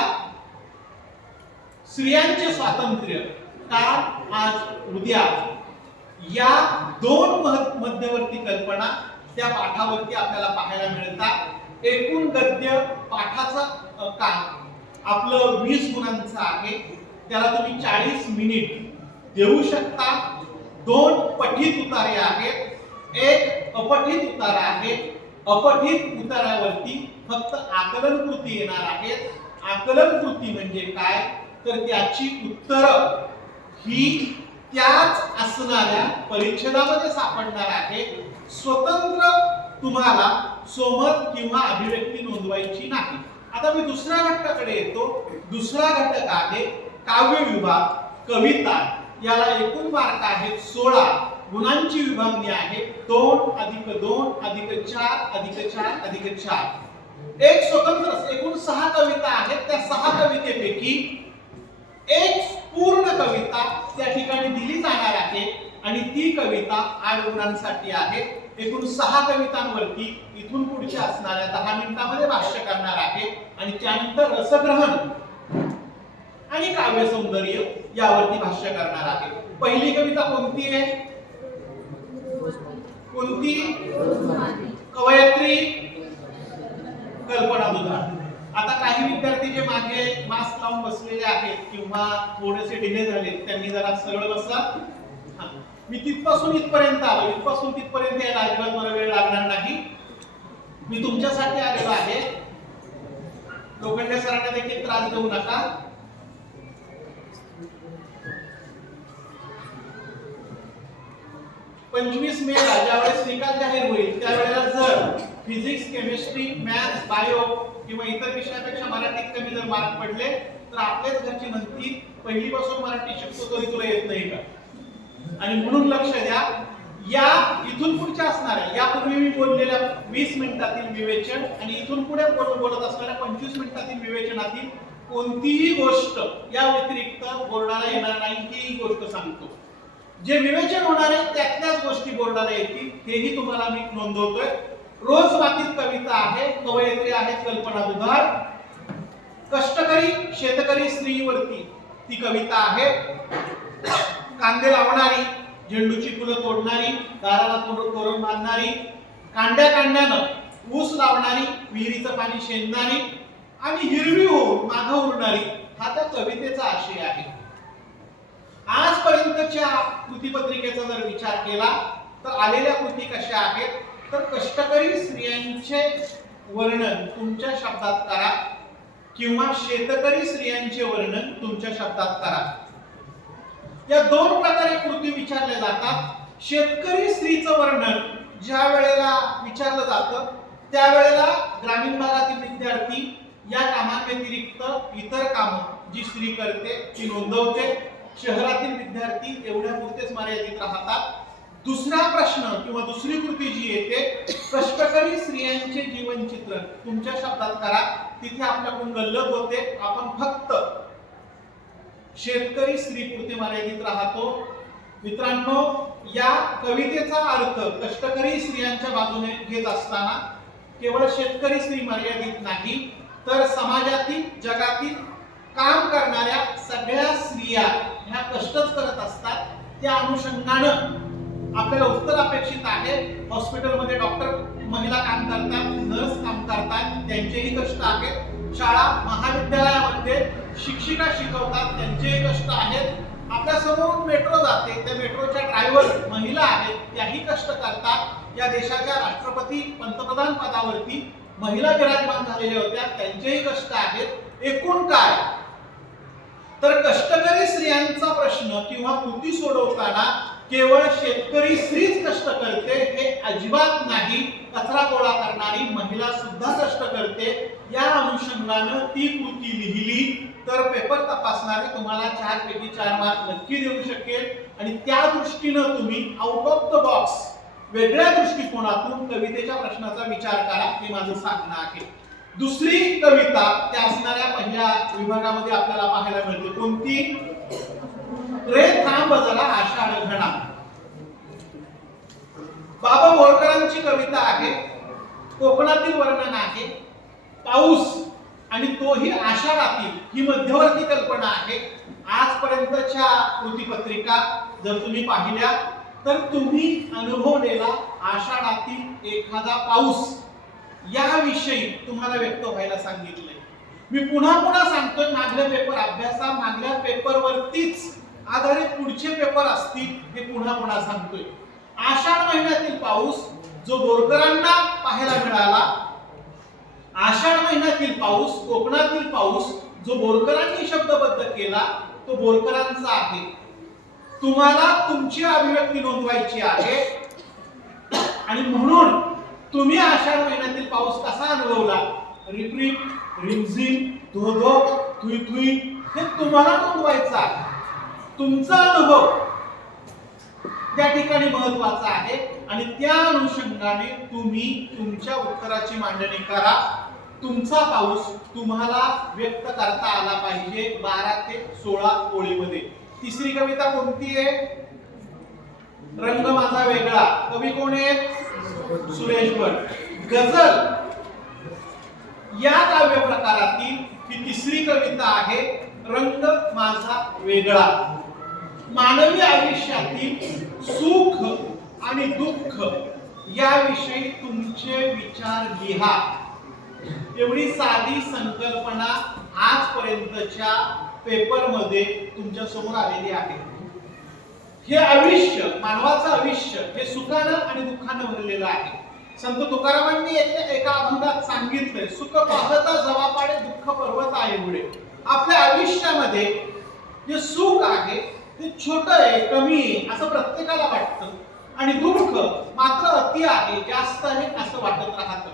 स्त्रियांचे स्वातंत्र्य काल आज उद्या, या 2 मध्यवर्ती कल्पना त्या पाठावरती आपल्याला पाहायला मिळतात. एकूण गद्य पाठाचं काम आपलं 20 गुणांचं आहे. त्याला तुम्ही 40 मिनिट देऊ शकता. 2 पठित उतारे आहेत, एक अपठित उतारा आहे. अपठित उतार्यावरती फक्त आकलन कृती येणार आहेत. आकलन कृती म्हणजे काय, तर त्याची उत्तर ही त्याच असणाऱ्या परिच्छेदामध्ये सापडणार आहे. स्वतंत्र तुम्हाला सोमत किंवा अभिव्यक्ती नोंदवायची नाही. आता मी दुसऱ्या घटकाकडे येतो. दुसरा घटक आहे काव्य विभाग, कविता. याला एकूण मार्क आहेत 16. गुणांची विभागणी आहे 2 + 2 + 4 + 4 + 4. एक स्वतंत्र एकूण 6 कविता आहेत. त्या 6 कवितेपैकी एक पूर्ण कविता त्या ठिकाणी दिली जाणार आहे आणि ती कविता 8 गुणांसाठी आहे. एकूण 6 कवितांवरती इथून पुढच्या असणाऱ्या 10 मिनिटांमध्ये भाष्य करणार आहे आणि त्यानंतर रसग्रहण आणि काव्य सौंदर्य यावरती भाष्य करणार आहे. पहिली कविता कोणती आहे? कोणती? कवयित्री कल्पना दुधाळ. आता काही विद्यार्थी जे मागे मास्क लावून बसलेले आहेत किंवा थोडेसे डिले झाले, त्यांनी जरा सरळ बसा. मी तिथपासून इथपर्यंत आलो. इथपासून तिथपर्यंत यायला अजिबात मला वेळ लागणार नाही. मी तुमच्यासाठी आलेलो आहे. लोखंडे सरांना देखील त्रास देऊ नका. 25 मेला ज्यावेळेस निकाल जाहीर होईल त्यावेळेला जर फिजिक्स, केमिस्ट्री, मॅथ्स, बायो किंवा इतर विषयापेक्षा मराठीत कमी जर मार्क पडले तर आपल्याच घरची म्हणती पहिलीपासून मराठी शिकतो तरी तुला येत नाही का. आणि म्हणून लक्ष द्या, या इथून पुढच्या असणाऱ्या यापूर्वी मी बोललेल्या 20 मिनिटातील विवेचन आणि इथून पुढे बोलत असणाऱ्या 25 मिनिटातील विवेचनातील कोणतीही गोष्ट या व्यतिरिक्त बोर्डाला येणार नाही ही गोष्ट सांगतो. जे विवेचन होणार आहे त्यातल्याच गोष्टी बोर्डाला येतील हेही तुम्हाला मी नोंदवतोय. रोज मातीत कविता आहे. कवयित्री आहेत कल्पना दुधाळ. कष्टकरी शेतकरी स्त्रीवरती ती कविता आहे. कांदे लावणारी, झेंडूची फुलं तोडणारी, दाराला तोरण बांधणारी, कांड्या कांड्यानं ऊस लावणारी, विहिरीचं पाणी शेंदणारी आणि हिरवी होऊन मागं उरणारी हा त्या कवितेचा आशय आहे. आजपर्यंतच्या कृतीपत्रिकेचा जर विचार केला तर आलेल्या कृती कशा आहेत, तर कष्टकरी स्त्रियांचे वर्णन तुमच्या शब्दात करा किंवा शेतकरी स्त्रियांचे वर्णन तुमच्या शब्दात करा. या दोन प्रकारे कृती विचारल्या जातात. शेतकरी स्त्रीचं वर्णन ज्या वेळेला विचारलं जातं त्यावेळेला ग्रामीण भागातील विद्यार्थी या कामांव्यतिरिक्त इतर कामं जी स्त्री करते ती नोंदवते. शहरातील विद्यार्थी एवढ्यापुरतेच मर्यादित राहतात. दुसरा प्रश्न किंवा दुसरी कृती जी येते, कष्टकरी स्त्रियांचे जीवन चित्र तुमच्या शब्दात करा. तिथे आपल्याकडून गल्लत होते. आपण फक्त शेतकरी स्त्री पुरते मर्यादित राहतो. मित्रांनो, या कवितेचा अर्थ कष्टकरी स्त्रियांच्या बाजूने घेत असताना केवळ शेतकरी स्त्री मर्यादित नाही तर समाजातील जगातील काम करणाऱ्या सगळ्या स्त्रिया ह्या कष्टच करत असतात. त्या अनुषंगानं आपल्याला उत्तर अपेक्षित आहे. हॉस्पिटलमध्ये डॉक्टर महिला काम करतात, नर्स काम करतात, त्यांचेही कष्ट आहेत. शाळा महाविद्यालयामध्ये शिक्षिका शिकवतात, त्यांचेही कष्ट आहेत. आपल्या समोरून मेट्रो जाते, त्या मेट्रोच्या ड्रायव्हर महिला आहेत, त्याही कष्ट करतात. या देशाच्या राष्ट्रपती पंतप्रधान पदावरती महिला विराजमान झालेल्या होत्या, त्यांचेही कष्ट आहेत. एकूण काय, तर कष्टकरी स्त्रियांचा प्रश्न किंवा कृती सोडवताना केवळ शेतकरी स्त्रीच कष्ट करते हे अजिबात नाही. कचरा गोळा करणारी महिला सुद्धा कष्ट करते. या अनुषंगानं ती कृती लिहिली तर पेपर तपासणारे तुम्हाला 4 पैकी 4 मार्क नक्की देऊ शकेल. आणि त्या दृष्टीनं तुम्ही आउट ऑफ द बॉक्स वेगळ्या दृष्टिकोनातून कवितेच्या प्रश्नाचा विचार करा हे माझं सांगणं आहे. दुसरी कविता त्या असणाऱ्या पहिल्या विभागामध्ये आपल्याला पाहायला मिळते. कोणती? रे थांब जरा आषाढ घडा. बाबा बोरकरांची कविता आहे. कोकणातील वर्णन आहे. पाऊस आणि तोही आषाढातील ही मध्यवर्ती कल्पना आहे. आजपर्यंतच्या कृतीपत्रिका जर तुम्ही पाहिल्या तर तुम्ही अनुभवलेला आषाढातील एखादा पाऊस याविषयी तुम्हाला व्यक्त व्हायला सांगितलंय. मी पुन्हा पुन्हा सांगतोय, मागल्या पेपर अभ्यासा, मागल्या पेपरवरतीच आधारित पुढचे पेपर असतील हे पुन्हा पुन्हा सांगतोय. आषाढ महिन्यातील पाऊस जो बोरकरांना पाहायला मिळाला, आषाढ महिन्यातील पाऊस, कोकणातील पाऊस जो बोरकरांनी शब्दबद्ध केला तो बोरकरांचा आहे. तुम्हाला तुमची अभिव्यक्ती नोंदवायची आहे आणि म्हणून तुम्ही आषाढ महिन्यातील पाऊस कसा अनुभवला, रिपरिप, रिमझिम, धो-धो, थुई-थुई, हे तुम्हाला नोंदवायचं आहे. तुमचा अनुभव त्या ठिकाणी महत्वाचा आहे आणि त्या अनुषंगाने तुम्ही तुमच्या उत्तराची मांडणी करा. तुमचा पाऊस तुम्हाला व्यक्त करता आला पाहिजे 12 ते 16 ओळीमध्ये. तिसरी कविता कोणती आहे? रंग माझा वेगळा. कवी कोण आहेत? सुरेश भट. गझल या काव्य प्रकारातील ही तिसरी कविता आहे, रंग माझा वेगळा. मानवी आयुष्यातील सुख आणि दुःख याविषयी तुमचे विचार लिहा. एवढी साधी संकल्पना आजपर्यंतच्या पेपरमध्ये तुमच्या समोर आलेली आहे. हे आयुष्य, मानवाचं आयुष्य हे सुखानं आणि दुःखानं भरलेलं आहे. संत तुकारामांनी एका अभंगात सांगितलंय, सुख पाहता जवापाडे, दुःख पर्वत आहे पुढे. आपल्या आयुष्यामध्ये जे सुख आहे ते छोटं आहे, कमी आहे असं प्रत्येकाला वाटतं आणि दुःख मात्र अति आहे, जास्त आहे असं वाटत राहतं.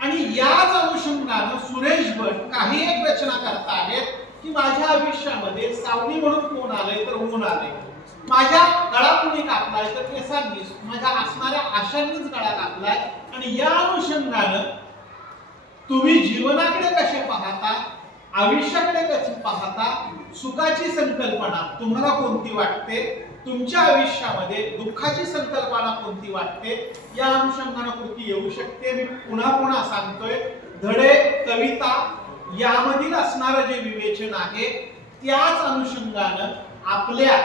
आणि याच अनुषंगानं सुरेश भट काही एक रचना करता आहेत की माझ्या आयुष्यामध्ये सावली म्हणून कोण आलंय तर ऊन आलंय, माझ्या गळा कुणी कापलाय तर केसांनीच, माझ्या असणाऱ्या आशांनीच गळा कापलाय. आणि या अनुषंगानं तुम्ही जीवनाकडे कसे पाहता, आयुष्याकडे कसे पाहता, सुखाची संकल्पना तुम्हाला कोणती वाटते, तुमच्या आयुष्यामध्ये दुःखाची संकल्पना कोणती वाटते, या अनुषंगाने कृती येऊ शकते. मी पुन्हा पुन्हा सांगतोय, धडे, कविता यामधील असणारं जे विवेचन आहे त्याच अनुषंगाने आपल्या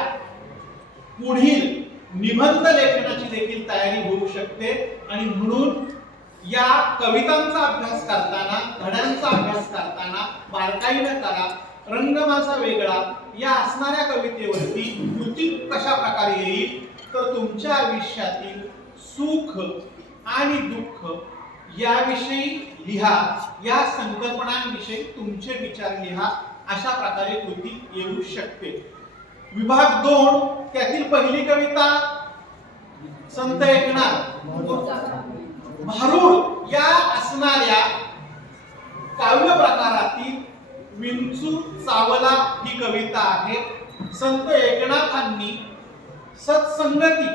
पुढील निबंध लेखनाची देखील तयारी होऊ शकते. आणि म्हणून या कवितांचा अभ्यास करताना, धड्यांचा अभ्यास करताना बारकाईने करा. रंग माझा वेगळा या असणाऱ्या कवितेवरती कृती कशा प्रकारे येईल तर तुमच्या आयुष्यातील सुख आणि दुःख याविषयी लिहा, या संकल्पनांविषयी तुमचे विचार लिहा. अशा प्रकारे कृती येऊ शकते. विभाग 2 त्यातील पहिली कविता संत एकनाथ भारुड या असणाऱ्या काव्य प्रकारातील विंचू चावला ही कविता आहे. संत एकनाथांनी सत्संगती,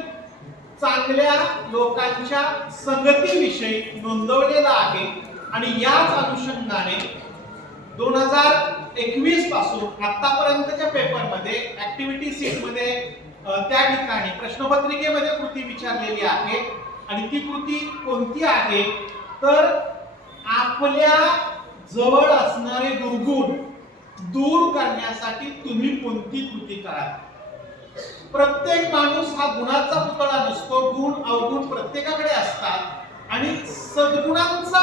चांगल्या लोकांच्या संगतीविषयी नोंदवलेला आहे आणि याच अनुषंगाने 2021 पासून आतापर्यंतच्या पेपरमध्ये ऍक्टिव्हिटी सीट मध्ये त्या ठिकाणी प्रश्नपत्रिकेमध्ये कृती विचारलेली आहे. आणि ती कृती कोणती आहे तर आपल्या जवळ असणारे दुर्गुण दूर करण्यासाठी तुम्ही कोणती कृती कराल. प्रत्येक माणूस हा गुणाचा पुतळा नसतो, गुण अवगुण प्रत्येकाकडे असतात आणि सद्गुणांचा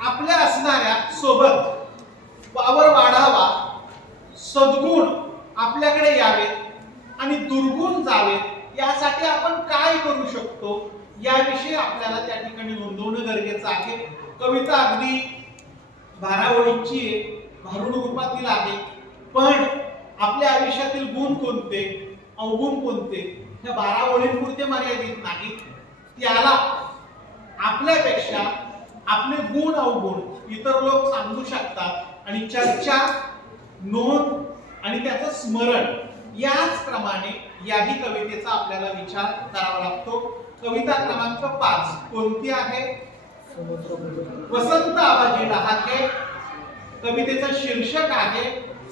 आपल्या असणाऱ्या सोबत वावर वाढावा, सद्गुण आपल्याकडे यावेत आणि दुर्गुण जावेत, यासाठी आपण काय करू शकतो याविषयी आपल्याला त्या ठिकाणी नोंदवणं गरजेचं आहे. कविता अगदी 12 ओळींची आहे, भारुड रूपातील आहे, पण आपल्या आयुष्यातील गुण कोणते, अवगुण कोणते ह्या 12 ओळींपुरते मर्यादित नाही. त्याला आपल्यापेक्षा आपले गुण अवगुण इतर लोक सांगू शकतात आणि चर्चा, नोंद आणि त्याचं स्मरण याच क्रमाने याही कवितेचा आपल्याला विचार करावा लागतो. कविता क्रमांक 5 कोणती आहे? वसंत आबाजी डहाके. कवितेचं शीर्षक आहे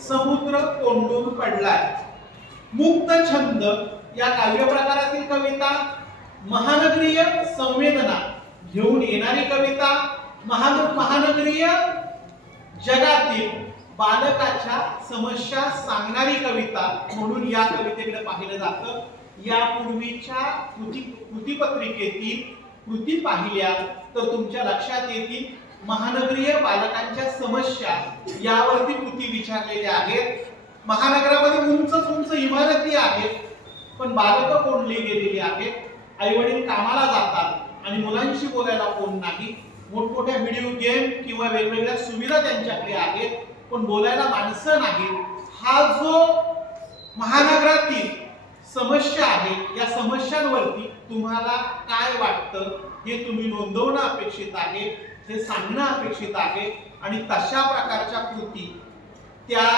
समुद्र कोंडून पडलाय. मुक्त छंद या काव्य प्रकारातील कविता, महानगरीय संवेदना घेऊन येणारी कविता, महानगरीय जगातील बालकाच्या समस्या सांगणारी कविता म्हणून या कवितेकडे पाहिलं जातं. यापूर्वीच्या कृतीपत्रिकेतील कृती पाहिल्या तर तुमच्या लक्षात येतील महानगरीय बालकांच्या समस्या यावरती कृती विचारलेल्या आहेत. महानगरामध्ये उंच उंच इमारती आहेत पण बालकं कोंडली गेलेली आहेत. आई वडील कामाला जातात आणि मुलांशी बोलायला कोण नाही, मोठमोठ्या व्हिडिओ गेम किंवा वेगवेगळ्या सुविधा त्यांच्याकडे आहेत पण बोलायला माणसं नाहीत, हा जो महानगरातील समस्या आहे, या समस्यांवरती तुम्हाला काय वाटतं हे तुम्ही नोंदवणं अपेक्षित आहे, हे सांगणं अपेक्षित आहे आणि तशा प्रकारच्या कृती त्या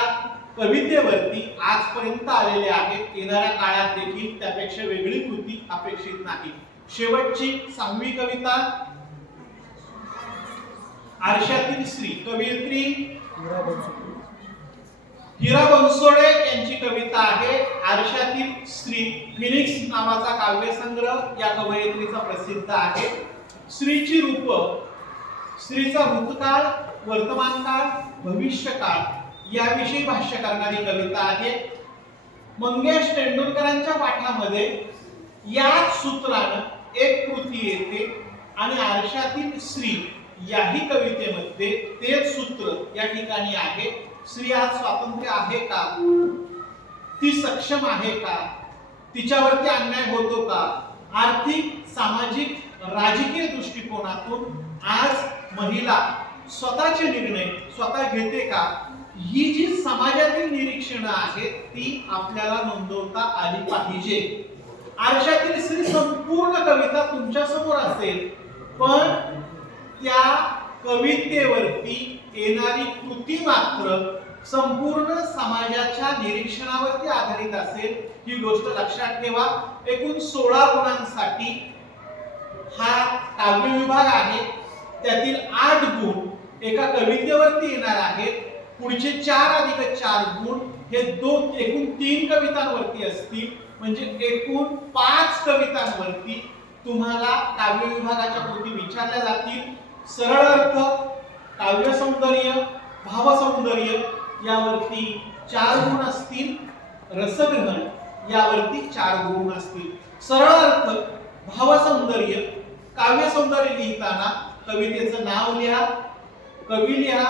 कवितेवरती आजपर्यंत आलेल्या आहेत, येणाऱ्या काळात देखील त्यापेक्षा वेगळी कृती अपेक्षित नाही. शेवटची 6वी कविता आरशातील स्त्री, कवयित्री हिरा बनसोडे यांची कविता आहे. आरशातील स्त्री फिनिक्स नावाचा काव्यसंग्रह या कवयित्रीचा प्रसिद्ध आहे. स्त्रीची रूप, स्त्रीचा भूतकाळ, वर्तमानकाळ, भविष्यकाळ याविषयी भाष्य करणारी कविता आहे. मंगेश तेंडुलकरांच्या पाठामध्ये याच सूत्रानं एक कृती येते आणि आरशातील स्त्री याही कवितेमध्ये तेच सूत्र या ठिकाणी आहे. स्त्री आज स्वातंत्र्य आहे का, ती सक्षम आहे का, तिच्यावरती अन्याय होतो का, आर्थिक, सामाजिक, राजकीय दृष्टिकोनातून आज महिला स्वतःचे निर्णय स्वतः घेते का, ही जी समाजातील निरीक्षणं आहेत ती आपल्याला नोंदवता आली पाहिजे. आरशातील स्त्री संपूर्ण कविता तुमच्या समोर असेल पण त्या कवितेवरती येणारी कृती मात्र संपूर्ण समाजाच्या निरीक्षणावरती आधारित असेल, ही गोष्ट लक्षात ठेवा. एकूण 16 गुणांसाठी हा काव्य विभाग आहे, त्यातील 8 गुण एका कवितेवरती येणार आहेत, पुढचे 4 अधिक 4 गुण हे एकूण 3 कवितांवरती असतील, म्हणजे एकूण 5 कवितांवरती तुम्हाला काव्य विभागाच्या कृती विचारल्या जातील. सरळ अर्थ, काव्य सौंदर्य, भावसौंदर्य यावरती 4 गुण असतील, रसग्रहण यावरती 4 गुण असतील. सरळ अर्थ, भावसौंदर्य, काव्य सौंदर्य लिहिताना कवितेचं नाव लिहा, कवी लिहा,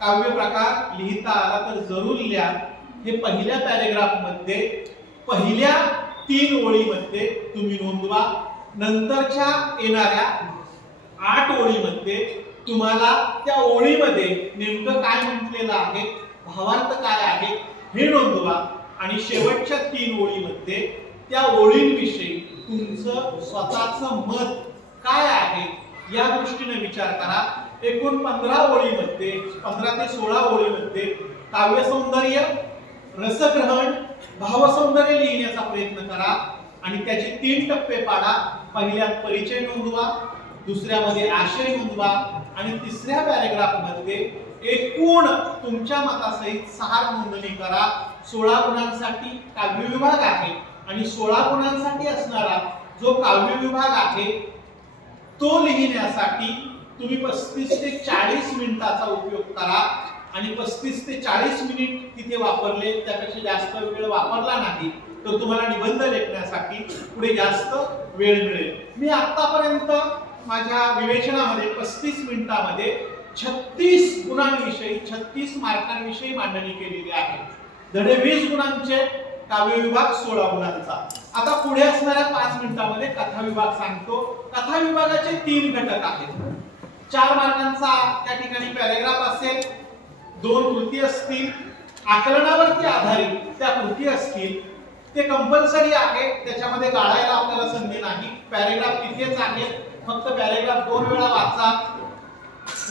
काव्य प्रकार लिहिता आला तर जरूर लिहा. हे पहिल्या पॅरेग्राफ मध्ये पहिल्या 3 ओळीमध्ये तुम्ही नोंदवा. नंतरच्या येणाऱ्या 8 ओळीमध्ये तुम्हाला त्या ओळीमध्ये नेमकं काय म्हटलेलं आहे, भावार्थ काय आहे हे नोंदवा आणि शेवटच्या 3 ओळीमध्ये त्या ओळींविषयी तुमचं स्वतःचं मत काय आहे या दृष्टीने विचार करा. एकूण 15 ओळीमध्ये 15 ते 16 ओळीमध्ये काव्य सौंदर्य, रसग्रहण, भावसौंदर्य लिहिण्याचा प्रयत्न करा आणि त्याचे 3 टप्पे पाडा. पहिल्यात परिचय नोंदवा, दुसऱ्यामध्ये आशय नोंदवा आणि तिसऱ्या पॅरेग्राफ मध्ये एकूण तुमच्या मतासहित 6 नोंदणी करा. 16 गुणांसाठी काव्य विभाग आहे आणि 16 गुणांसाठी असणारा जो काव्य विभाग आहे तो लिहिण्यासाठी तुम्ही 35 ते 40 मिनिटाचा उपयोग करा आणि 35 ते 40 मिनिट तिथे वापरले, त्यापेक्षा जास्त वेळ वापरला नाही तर तुम्हाला निबंध लेखण्यासाठी पुढे जास्त वेळ मिळेल. मी आतापर्यंत माझ्या विवेचनामध्ये 35 मिनिटांमध्ये 36 गुणांविषयी 36 मार्कांविषयी मांडणी केलेली आहे. धडे 20 गुणांचे, काव्य विभाग 16 गुणांचा. आता पुढे असणाऱ्या 5 मिनिटांमध्ये कथा विभाग सांगतो. कथा विभागाचे 3 घटक आहेत. 4 मार्कांचा त्या ठिकाणी पॅरेग्राफ असेल, 2 कृती असतील, आकलनावरती आधारित त्या कृती असतील. ते कंपल्सरी आहे, त्याच्यामध्ये गाळायला आपल्याला संधी नाही. पॅरेग्राफ तिथेच आहे, फक्त पॅरेग्राफ 2 वेळा वाचा,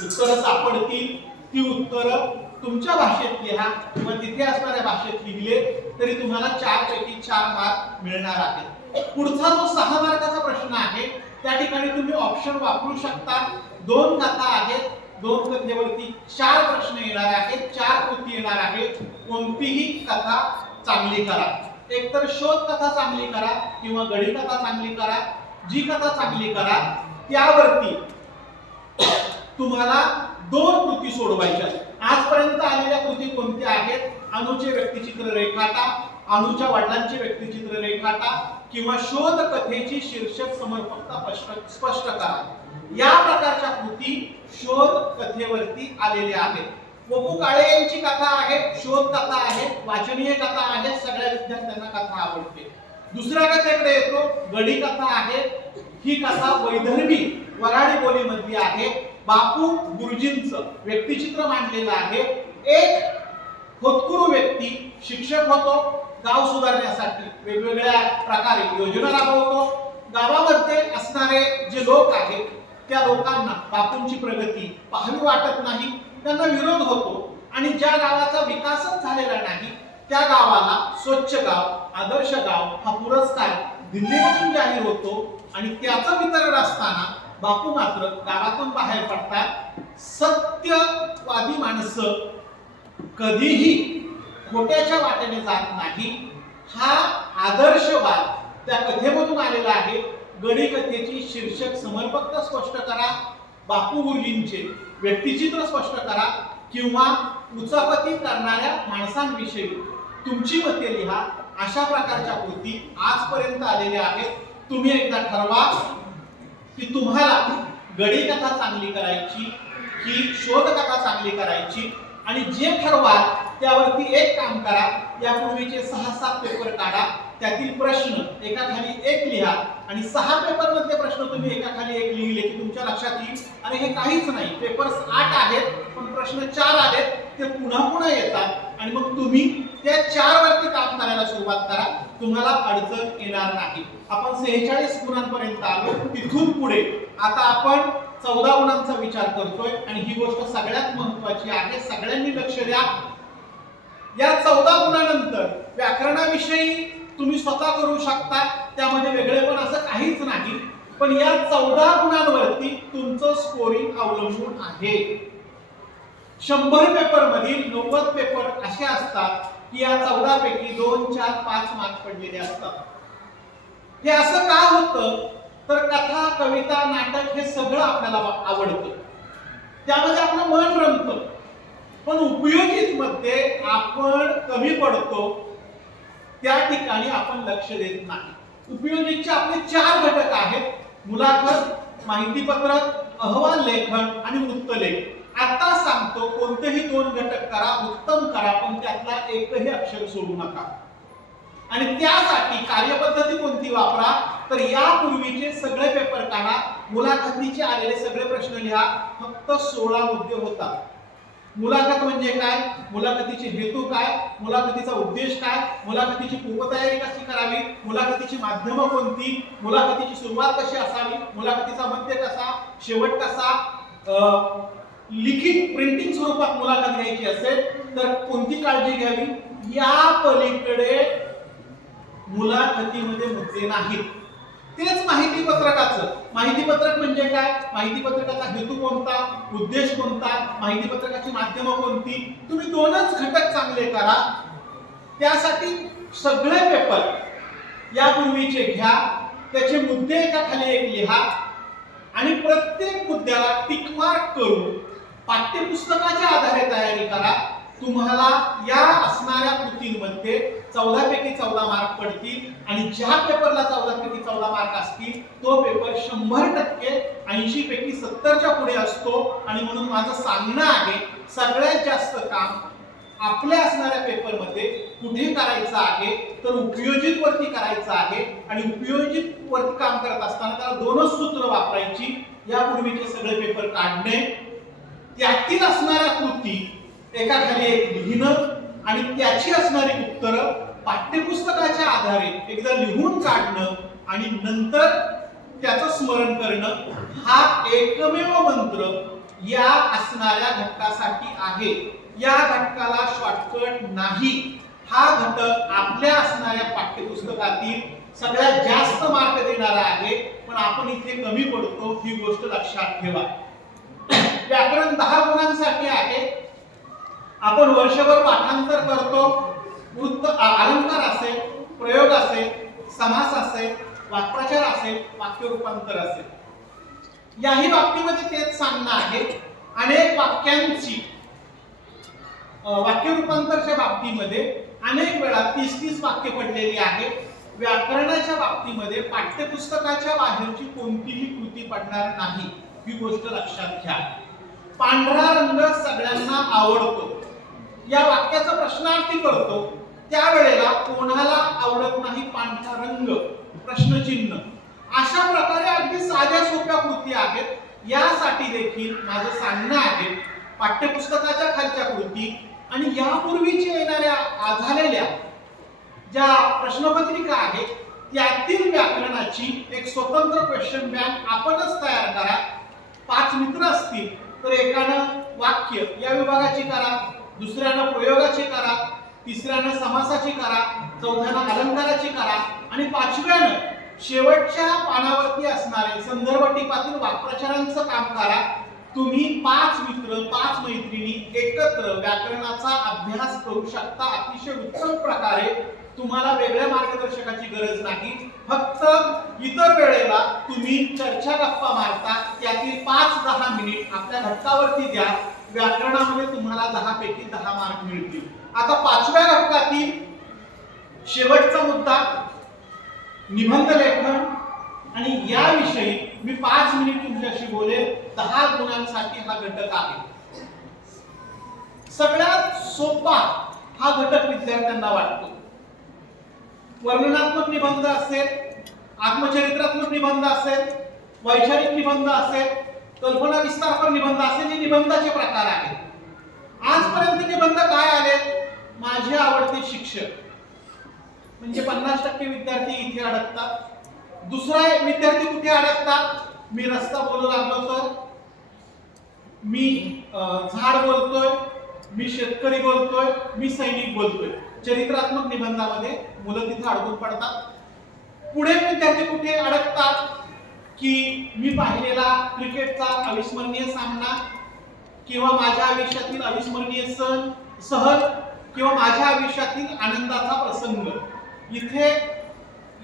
उत्तरं सापडतील. ती उत्तरं तुमच्या भाषेत लिहा किंवा तिथे असणाऱ्या भाषेत लिहिले तरी तुम्हाला 4 पैकी 4 मार्क मिळणार आहेत. पुढचा जो 6 मार्काचा प्रश्न आहे त्या ठिकाणी तुम्ही ऑप्शन वापरू शकता. 2 कथा आहेत, 2 कथेवरती 4 प्रश्न येणार आहेत, 4 कृती येणार आहेत. कोणतीही कथा चांगली करा, एकतर शोध कथा चांगली करा किंवा गडी कथा चांगली करा. जी कथा चांगली करा त्यावरती तुम्हाला 2 कृती सोडवायच्या. आजपर्यंत आलेल्या कृती कोणत्या आहेत? अणूचे व्यक्तिचित्र रेखाटा, अणूच्या वडिलांचे व्यक्तिचित्र रेखाटा किंवा शोध कथेची शीर्षक समर्पकता स्पष्ट करा. या प्रकारच्या कृती शोध कथेवरती आलेल्या आहेत. वपू काळे यांची कथा आहे, शोध कथा आहे, वाचनीय कथा आहे, सगळ्या विद्यार्थ्यांना कथा आवडते. दुसऱ्या कथेकडे येतो, गडी कथा आहे. ही कथा वैदर्भी वऱ्हाडी बोलीमधली आहे. बापू गुरुजींचं व्यक्तिचित्र मांडलेलं आहे. एक होतकुरू व्यक्ती शिक्षक होतो, गाव सुधारण्यासाठी वेगवेगळ्या प्रकारे योजना राबवतो. गावामध्ये असणारे जे लोक आहेत त्या लोकांना बापूंची प्रगती पाहावी वाटत नाही, त्यांना विरोध होतो आणि ज्या गावाचा विकासच झालेला नाही त्या गावाला स्वच्छ गाव, आदर्श गाव हा पुरस्कार दिल्लीमधून जाहीर होतो आणि त्याचं वितरण असताना बापू मात्र गावातून बाहेर पडतात. सत्यवादी माणसं कधीही खोट्याच्या वाटेने जात नाही, हा आदर्शवाद त्या कथेमधून आलेला आहे. गडी कथेची शीर्षक समर्पक स्पष्ट करा, बापू गुरुजींचे व्यक्तिचित्र स्पष्ट करा किंवा उचापती करणाऱ्या माणसांविषयी तुमची मते लिहा. अशा प्रकारच्या कृती आजपर्यंत आलेल्या आहेत. तुम्ही एकदा ठरवा की तुम्हाला गडी कथा चांगली करायची की शोध कथा चांगली करायची, आणि जे ठरवाल त्यावरती एक काम करा. यापूर्वीचे 6-7 पेपर काढा, त्यातील प्रश्न एकाखाली एक लिहा आणि 6 पेपर मधले प्रश्न तुम्ही एकाखाली एक लिहिले की तुमच्या लक्षात येईल. आणि हे काहीच नाही, पेपर्स 8 आहेत पण प्रश्न 4 आहेत, ते पुन्हा पुन्हा येतात आणि मग तुम्ही त्या 4 वरती काम करायला सुरुवात करा, तुम्हाला अडचण येणार नाही. आपण 46 गुणांपर्यंत आलो. तिथून पुढे आता आपण 14 गुणांचा विचार करतोय आणि ही गोष्ट सगळ्यात महत्त्वाची आहे. सगळ्यांनी लक्ष द्या. या 14 गुणानंतर व्याकरणाविषयी तुम्ही स्वतः करू शकता, त्यामध्ये वेगळेपण असं काहीच नाही. पण या 14 गुणांवरती तुमचं स्कोरिंग अवलंबून आहे. 100 पेपर मधील 90 पेपर असे असतात की या 14 पैकी 2, 4, 5 मार्क पडलेले असतात. हे असं का होतं तर कथा, कविता, नाटक हे सगळं आपल्याला आवडतं, त्यामध्ये आपलं मन रमतं. पण उपयोजित मध्ये आपण कमी पडतो, त्या ठिकाणी आपण लक्ष देत नाही. उपयोजितचे आपले 4 घटक आहेत: मुलाखत, माहितीपत्रक, अहवाल लेखन आणि वृत्तलेख. आता सांगतो, कोणतेही 2 घटक करा, उत्तम करा, पण त्यातला एकही अक्षर सोडू नका. आणि त्यासाठी कार्यपद्धती कोणती वापरा तर यापूर्वीचे सगळे पेपर काढा, मुलाखतीचे आलेले सगळे प्रश्न लिहा. फक्त 16 मुद्दे होतात. मुलाखत म्हणजे काय, मुलाखतीचे हेतू काय, मुलाखतीचा उद्देश काय, मुलाखतीची पूर्वतयारी कशी करावी, मुलाखतीची माध्यमं कोणती, मुलाखतीची सुरुवात कशी असावी, मुलाखतीचा मध्य कसा, शेवट कसा, लिखित प्रिंटिंग स्वरूपात मुलाखत घ्यायची असेल तर कोणती काळजी घ्यावी, या पलीकडे मुलाखतीमध्ये मुद्दे नाहीत. तेच माहितीपत्रकाचं. माहितीपत्रक म्हणजे काय, माहितीपत्रकाचा हेतू कोणता, उद्देश कोणता, माहितीपत्रकाची माध्यमं कोणती. तुम्ही 2च घटक चांगले करा. त्यासाठी सगळे पेपर यापूर्वीचे घ्या, त्याचे मुद्दे एकाखाली एक लिहा आणि प्रत्येक मुद्द्याला टिक मार्क करून पाठ्यपुस्तकाच्या आधारे तयारी करा. तुम्हाला या असणाऱ्या कृतींमध्ये 14 पैकी 14 मार्क पडतील आणि ज्या पेपरला 14 पैकी 14 मार्क असतील तो पेपर 100% 80 पैकी 70च्या पुढे असतो. आणि म्हणून माझं सांगणं आहे, सगळ्यात जास्त काम आपल्या असणाऱ्या पेपरमध्ये कुठे करायचं आहे तर उपयोजित वरती करायचं आहे. आणि उपयोजित वरती काम करत असताना त्याला 2च सूत्र वापरायची. यापूर्वीचे सगळे पेपर काढणे, त्यातील असणाऱ्या कृती एकाखाली एक लिहिणं आणि त्याची असणारी उत्तरं पाठ्यपुस्तकाच्या आधारे एकदा लिहून काढणं आणि नंतर त्याचं स्मरण करणं, हा एकमेव मंत्र या असणाऱ्या घटकासाठी आहे. या घटकाला शॉर्टकट नाही. हा घटक आपल्या असणाऱ्या पाठ्यपुस्तकातील सगळ्यात जास्त मार्क देणारा आहे, पण आपण इथे कमी पडतो, ही गोष्ट लक्षात ठेवा. व्याकरण 10 गुणांसाठी आहे. आपण वर्षभर पाठांतर करतो. वृत्त, अलंकार असेल, प्रयोग असेल, समास असेल, वाक्प्रचार असेल, वाक्य रूपांतर असेल, याही बाबतीमध्ये तेच सांगणं आहे. अनेक वाक्यांची वाक्य रूपांतरच्या बाबतीमध्ये अनेक वेळा 30-30 वाक्य पडलेली आहेत. व्याकरणाच्या बाबतीमध्ये पाठ्यपुस्तकाच्या बाहेरची कोणतीही कृती पडणार नाही, ही गोष्ट लक्षात घ्या. पांढरा रंग सगळ्यांना आवडतो. या वाक्याचा प्रश्नार्थी करतो त्यावेळेला कोणाला आवडत नाही पांढरा रंग प्रश्नचिन्ह. अशा प्रकारे अगदी साध्या सोप्या कृती आहेत. यासाठी देखील माझं सांगणं आहे, पाठ्यपुस्तकाच्या खालच्या कृती आणि यापूर्वीचे येणाऱ्या झालेल्या ज्या प्रश्नपत्रिका आहेत त्यातील व्याकरणाची एक स्वतंत्र क्वेश्चन बँक आपणच तयार करा. 5 मित्र असतील तर एकानं वाक्य या विभागाची करा, दुसऱ्यानं प्रयोगाची करा, तिसऱ्यानं समासाची करा, चौथ्यानं अलंकाराची करा आणि 5व्यानं शेवटच्या पानावरती असणारे संदर्भ टिपातील वाक्प्रचारांचं काम करा. तुम्ही 5 मित्र 5 मैत्रिणी एकत्र व्याकरणाचा अभ्यास करू शकता अतिशय उत्तम प्रकारे. तुम्हाला वेगळ्या मार्गदर्शकाची गरज नाही. फक्त इतर वेळेला तुम्ही चर्चा गप्पा मारता त्यातील 5-10 मिनिट आपल्या घटकावरती द्या. व्याकरणामध्ये तुम्हाला 10 पैकी 10 मार्क मिळतील. आता 5व्या घटकातील शेवटचा मुद्दा निबंध लेखन आणि याविषयी मी 5 मिनिट तुमच्याशी बोलेल. 10 गुणांसाठी हा घटक आहे. सगळ्यात सोपा हा घटक विद्यार्थ्यांना वाटतो. वर्णनात्मक निबंध असेल, आत्मचरित्रात्मक निबंध असेल, वैचारिक निबंध असेल, कल्पना विस्तारपर निबंध असेल, हे निबंधाचे प्रकार आहेत. आजपर्यंत निबंध काय आले? माझे आवडते शिक्षक, म्हणजे 50% विद्यार्थी इथे अडकतात. दुसरा विद्यार्थी कुठे अडकतात? मी रस्ता बोलू लागलो तर, मी झाड बोलतोय, मी शेतकरी बोलतोय, मी सैनिक बोलतोय. चरित्रात्मक निबंधामध्ये मुलं तिथे अडकून पडतात. पुढे विद्यार्थी कुठे अडकतात की मी पाहिलेला क्रिकेटचा अविस्मरणीय सामना किंवा माझ्या आयुष्यातील अविस्मरणीय सहल किंवा माझ्या आयुष्यातील आनंदाचा प्रसंग. इथे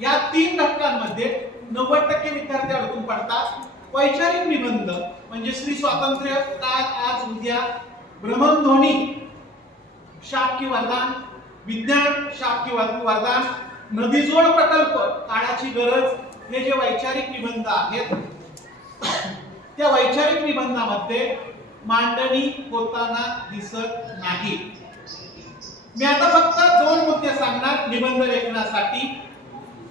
या 3 घटकांमध्ये 90% विद्यार्थी अडकून पडतात. वैचारिक निबंध म्हणजे श्री स्वातंत्र्य, काल, आज, उद्या, भ्रमणध्वनी, शाप की वरदान, विज्ञान, शाप की वरदान, नदीजोड प्रकल्प, काळाची गरज, हे जे वैचारिक निबंध आहेत त्या वैचारिक निबंधामध्ये मांडणी होताना दिसत नाही. मी आता फक्त 2 मुद्दे सांगणार निबंध लेखनासाठी.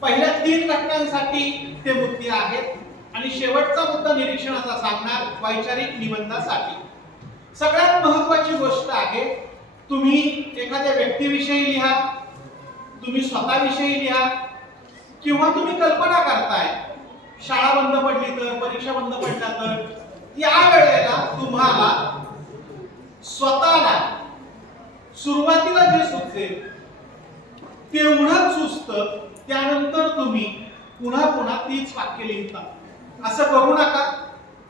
पहिल्या 3 घटकांसाठी ते मुद्दे आहेत आणि शेवटचा मुद्दा निरीक्षणाचा सांगणार वैचारिक निबंधासाठी. सगळ्यात महत्त्वाची गोष्ट आहे, तुम्ही एखाद्या व्यक्तीविषयी लिहा, तुम्ही स्वतःविषयी लिहा किंवा तुम्ही कल्पना करताय शाळा बंद पडली तर, परीक्षा बंद पडल्या तर, त्यावेळेला तुम्हाला स्वतःला सुरुवातीला जे सुचेल तेवढंच सुचतं, त्यानंतर तुम्ही पुन्हा पुन्हा तीच वाक्य लिहिता. असं करू नका.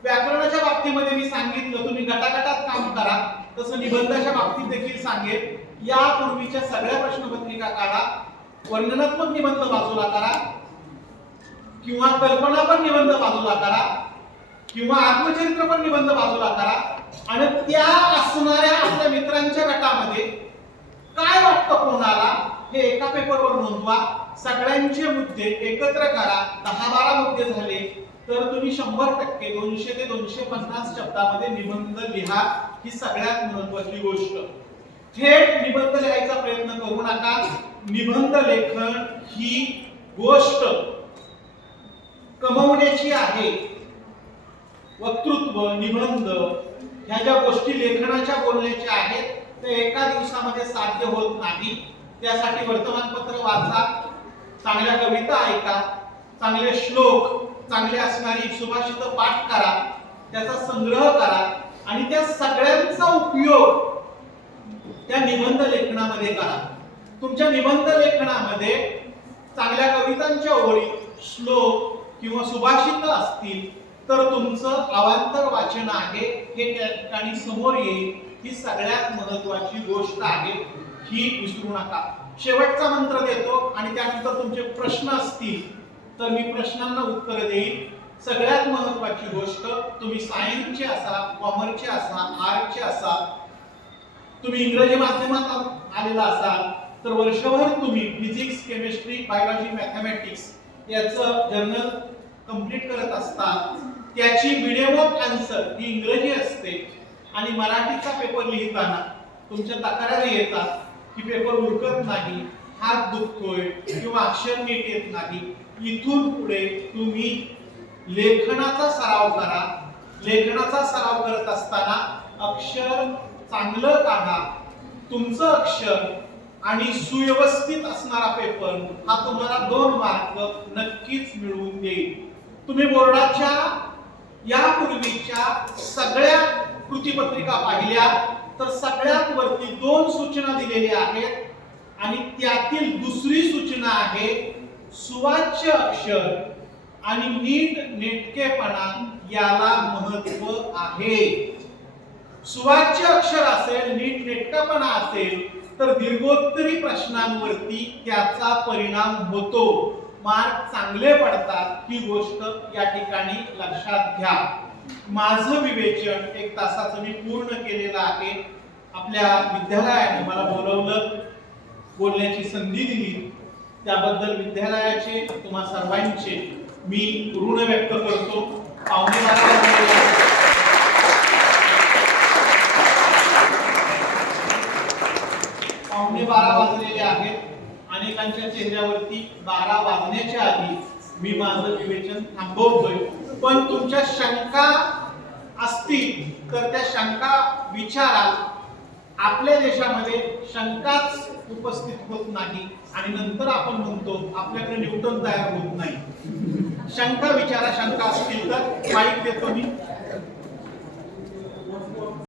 व्याकरणाच्या बाबतीमध्ये मी सांगितलं तुम्ही गटागटात काम करा, तसं निबंधाच्या बाबतीत देखील सांगेल. यापूर्वीच्या सगळ्या प्रश्नपत्रिका काढा, वर्णनात्मक निबंध बाजूला करा किंवा कल्पनापर निबंध बाजूला करा किंवा आत्मचरित्रपर निबंध बाजूला करा आणि त्या असणाऱ्या आपल्या मित्रांच्या गटामध्ये काय वाटतं कोणाला हे एका पेपरवर नोंदवा. सगळ्यांचे मुद्दे एकत्र करा. 10-12 मुद्दे झाले तर तुम्ही 100% 200 ते 250 शब्दामध्ये निबंध लिहा. ही सगळ्यात महत्त्वाची गोष्ट. थेट निबंध लिहायचा प्रयत्न करू नका. निबंध लेखन ही गोष्ट कमवण्याची आहे. वक्तृत्व, निबंध ह्या ज्या गोष्टी लेखनाच्या बोलण्याच्या आहेत ते एका दिवसामध्ये साध्य होत नाही. त्यासाठी वर्तमानपत्र वाचा, चांगल्या कविता ऐका, चांगले श्लोक, चांगले असणारी सुभाषित पाठ करा, त्याचा संग्रह करा आणि त्या सगळ्यांचा उपयोग त्या निबंध लेखनामध्ये करा. तुमच्या निबंध लेखनामध्ये चांगल्या कवितांच्या ओळी, श्लोक किंवा सुभाषित असतील तर तुमचं अवांतर वाचन आहे हे त्या ठिकाणी समोर येईल. ही सगळ्यात महत्त्वाची गोष्ट आहे, ही विसरू नका. शेवटचा मंत्र देतो आणि त्यानंतर तुमचे प्रश्न असतील तर मी प्रश्नांना उत्तर देईल. सगळ्यात महत्त्वाची गोष्ट, तुम्ही सायन्सचे असा, कॉमर्सचे असा, आर्टचे असा, तुम्ही इंग्रजी माध्यमात आलेला असाल तर वर्षभर तुम्ही फिजिक्स, केमिस्ट्री, बायोलॉजी, मॅथमॅटिक्स याचं जर्नल कंप्लीट करत असतात. त्याची मीडियम ऑफ आन्सर ही इंग्रजी असते आणि मराठीचा पेपर लिहिताना तुमच्या तक्रारी येतात की पेपर उरकत नाही, हात दुखतोय किंवा अक्षर नीट येत नाही, इथून पुढे तुम्ही लेखनाचा सराव करा. लेखनाचा सराव करत असताना अक्षर चांगलं काढा. तुमचं अक्षर आणि सुव्यवस्थित असणारा पेपर हा तुम्हाला 2 मार्क नक्कीच मिळवून देईल. तुम्ही बोर्डाच्या यापूर्वीच्या सगळ्या कृतीपत्रिका पाहिल्या तर सगळ्यात वरती 2 सूचना दिलेल्या आहेत आणि त्यातील दुसरी सूचना आहे सुवाच्य अक्षर आणि नीट नेटकेपणा याला महत्व आहे. सुवाच्य अक्षर असेल, नीट नेटकेपणा असेल तर दीर्घोत्तरी प्रश्नांवरती त्याचा परिणाम होतो, मार्क चांगले पडतात. ही गोष्ट या ठिकाणी लक्षात घ्या. माझं विवेचन 1 तासाचं मी पूर्ण केलेलं आहे. आपल्या विद्यालयाने मला बोलवलं, बोलण्याची संधी दिली, त्याबद्दल विद्यालयाचे तुम्हा सर्वांचे मी ऋण व्यक्त करतो. पावणे 12 वाजलेले आहेत. अनेकांच्या चेहऱ्यावरती 12 वाजण्याच्या आधी मी माझं विवेचन थांबवतोय. पण तुमच्या शंका असतील तर त्या शंका विचारा. आपल्या देशामध्ये शंकाच उपस्थित होत नाही आणि नंतर आपण म्हणतो आपल्याकडे न्यूटन तयार होत नाही. शंका विचारा, शंका असतील तर माईक देतो मी.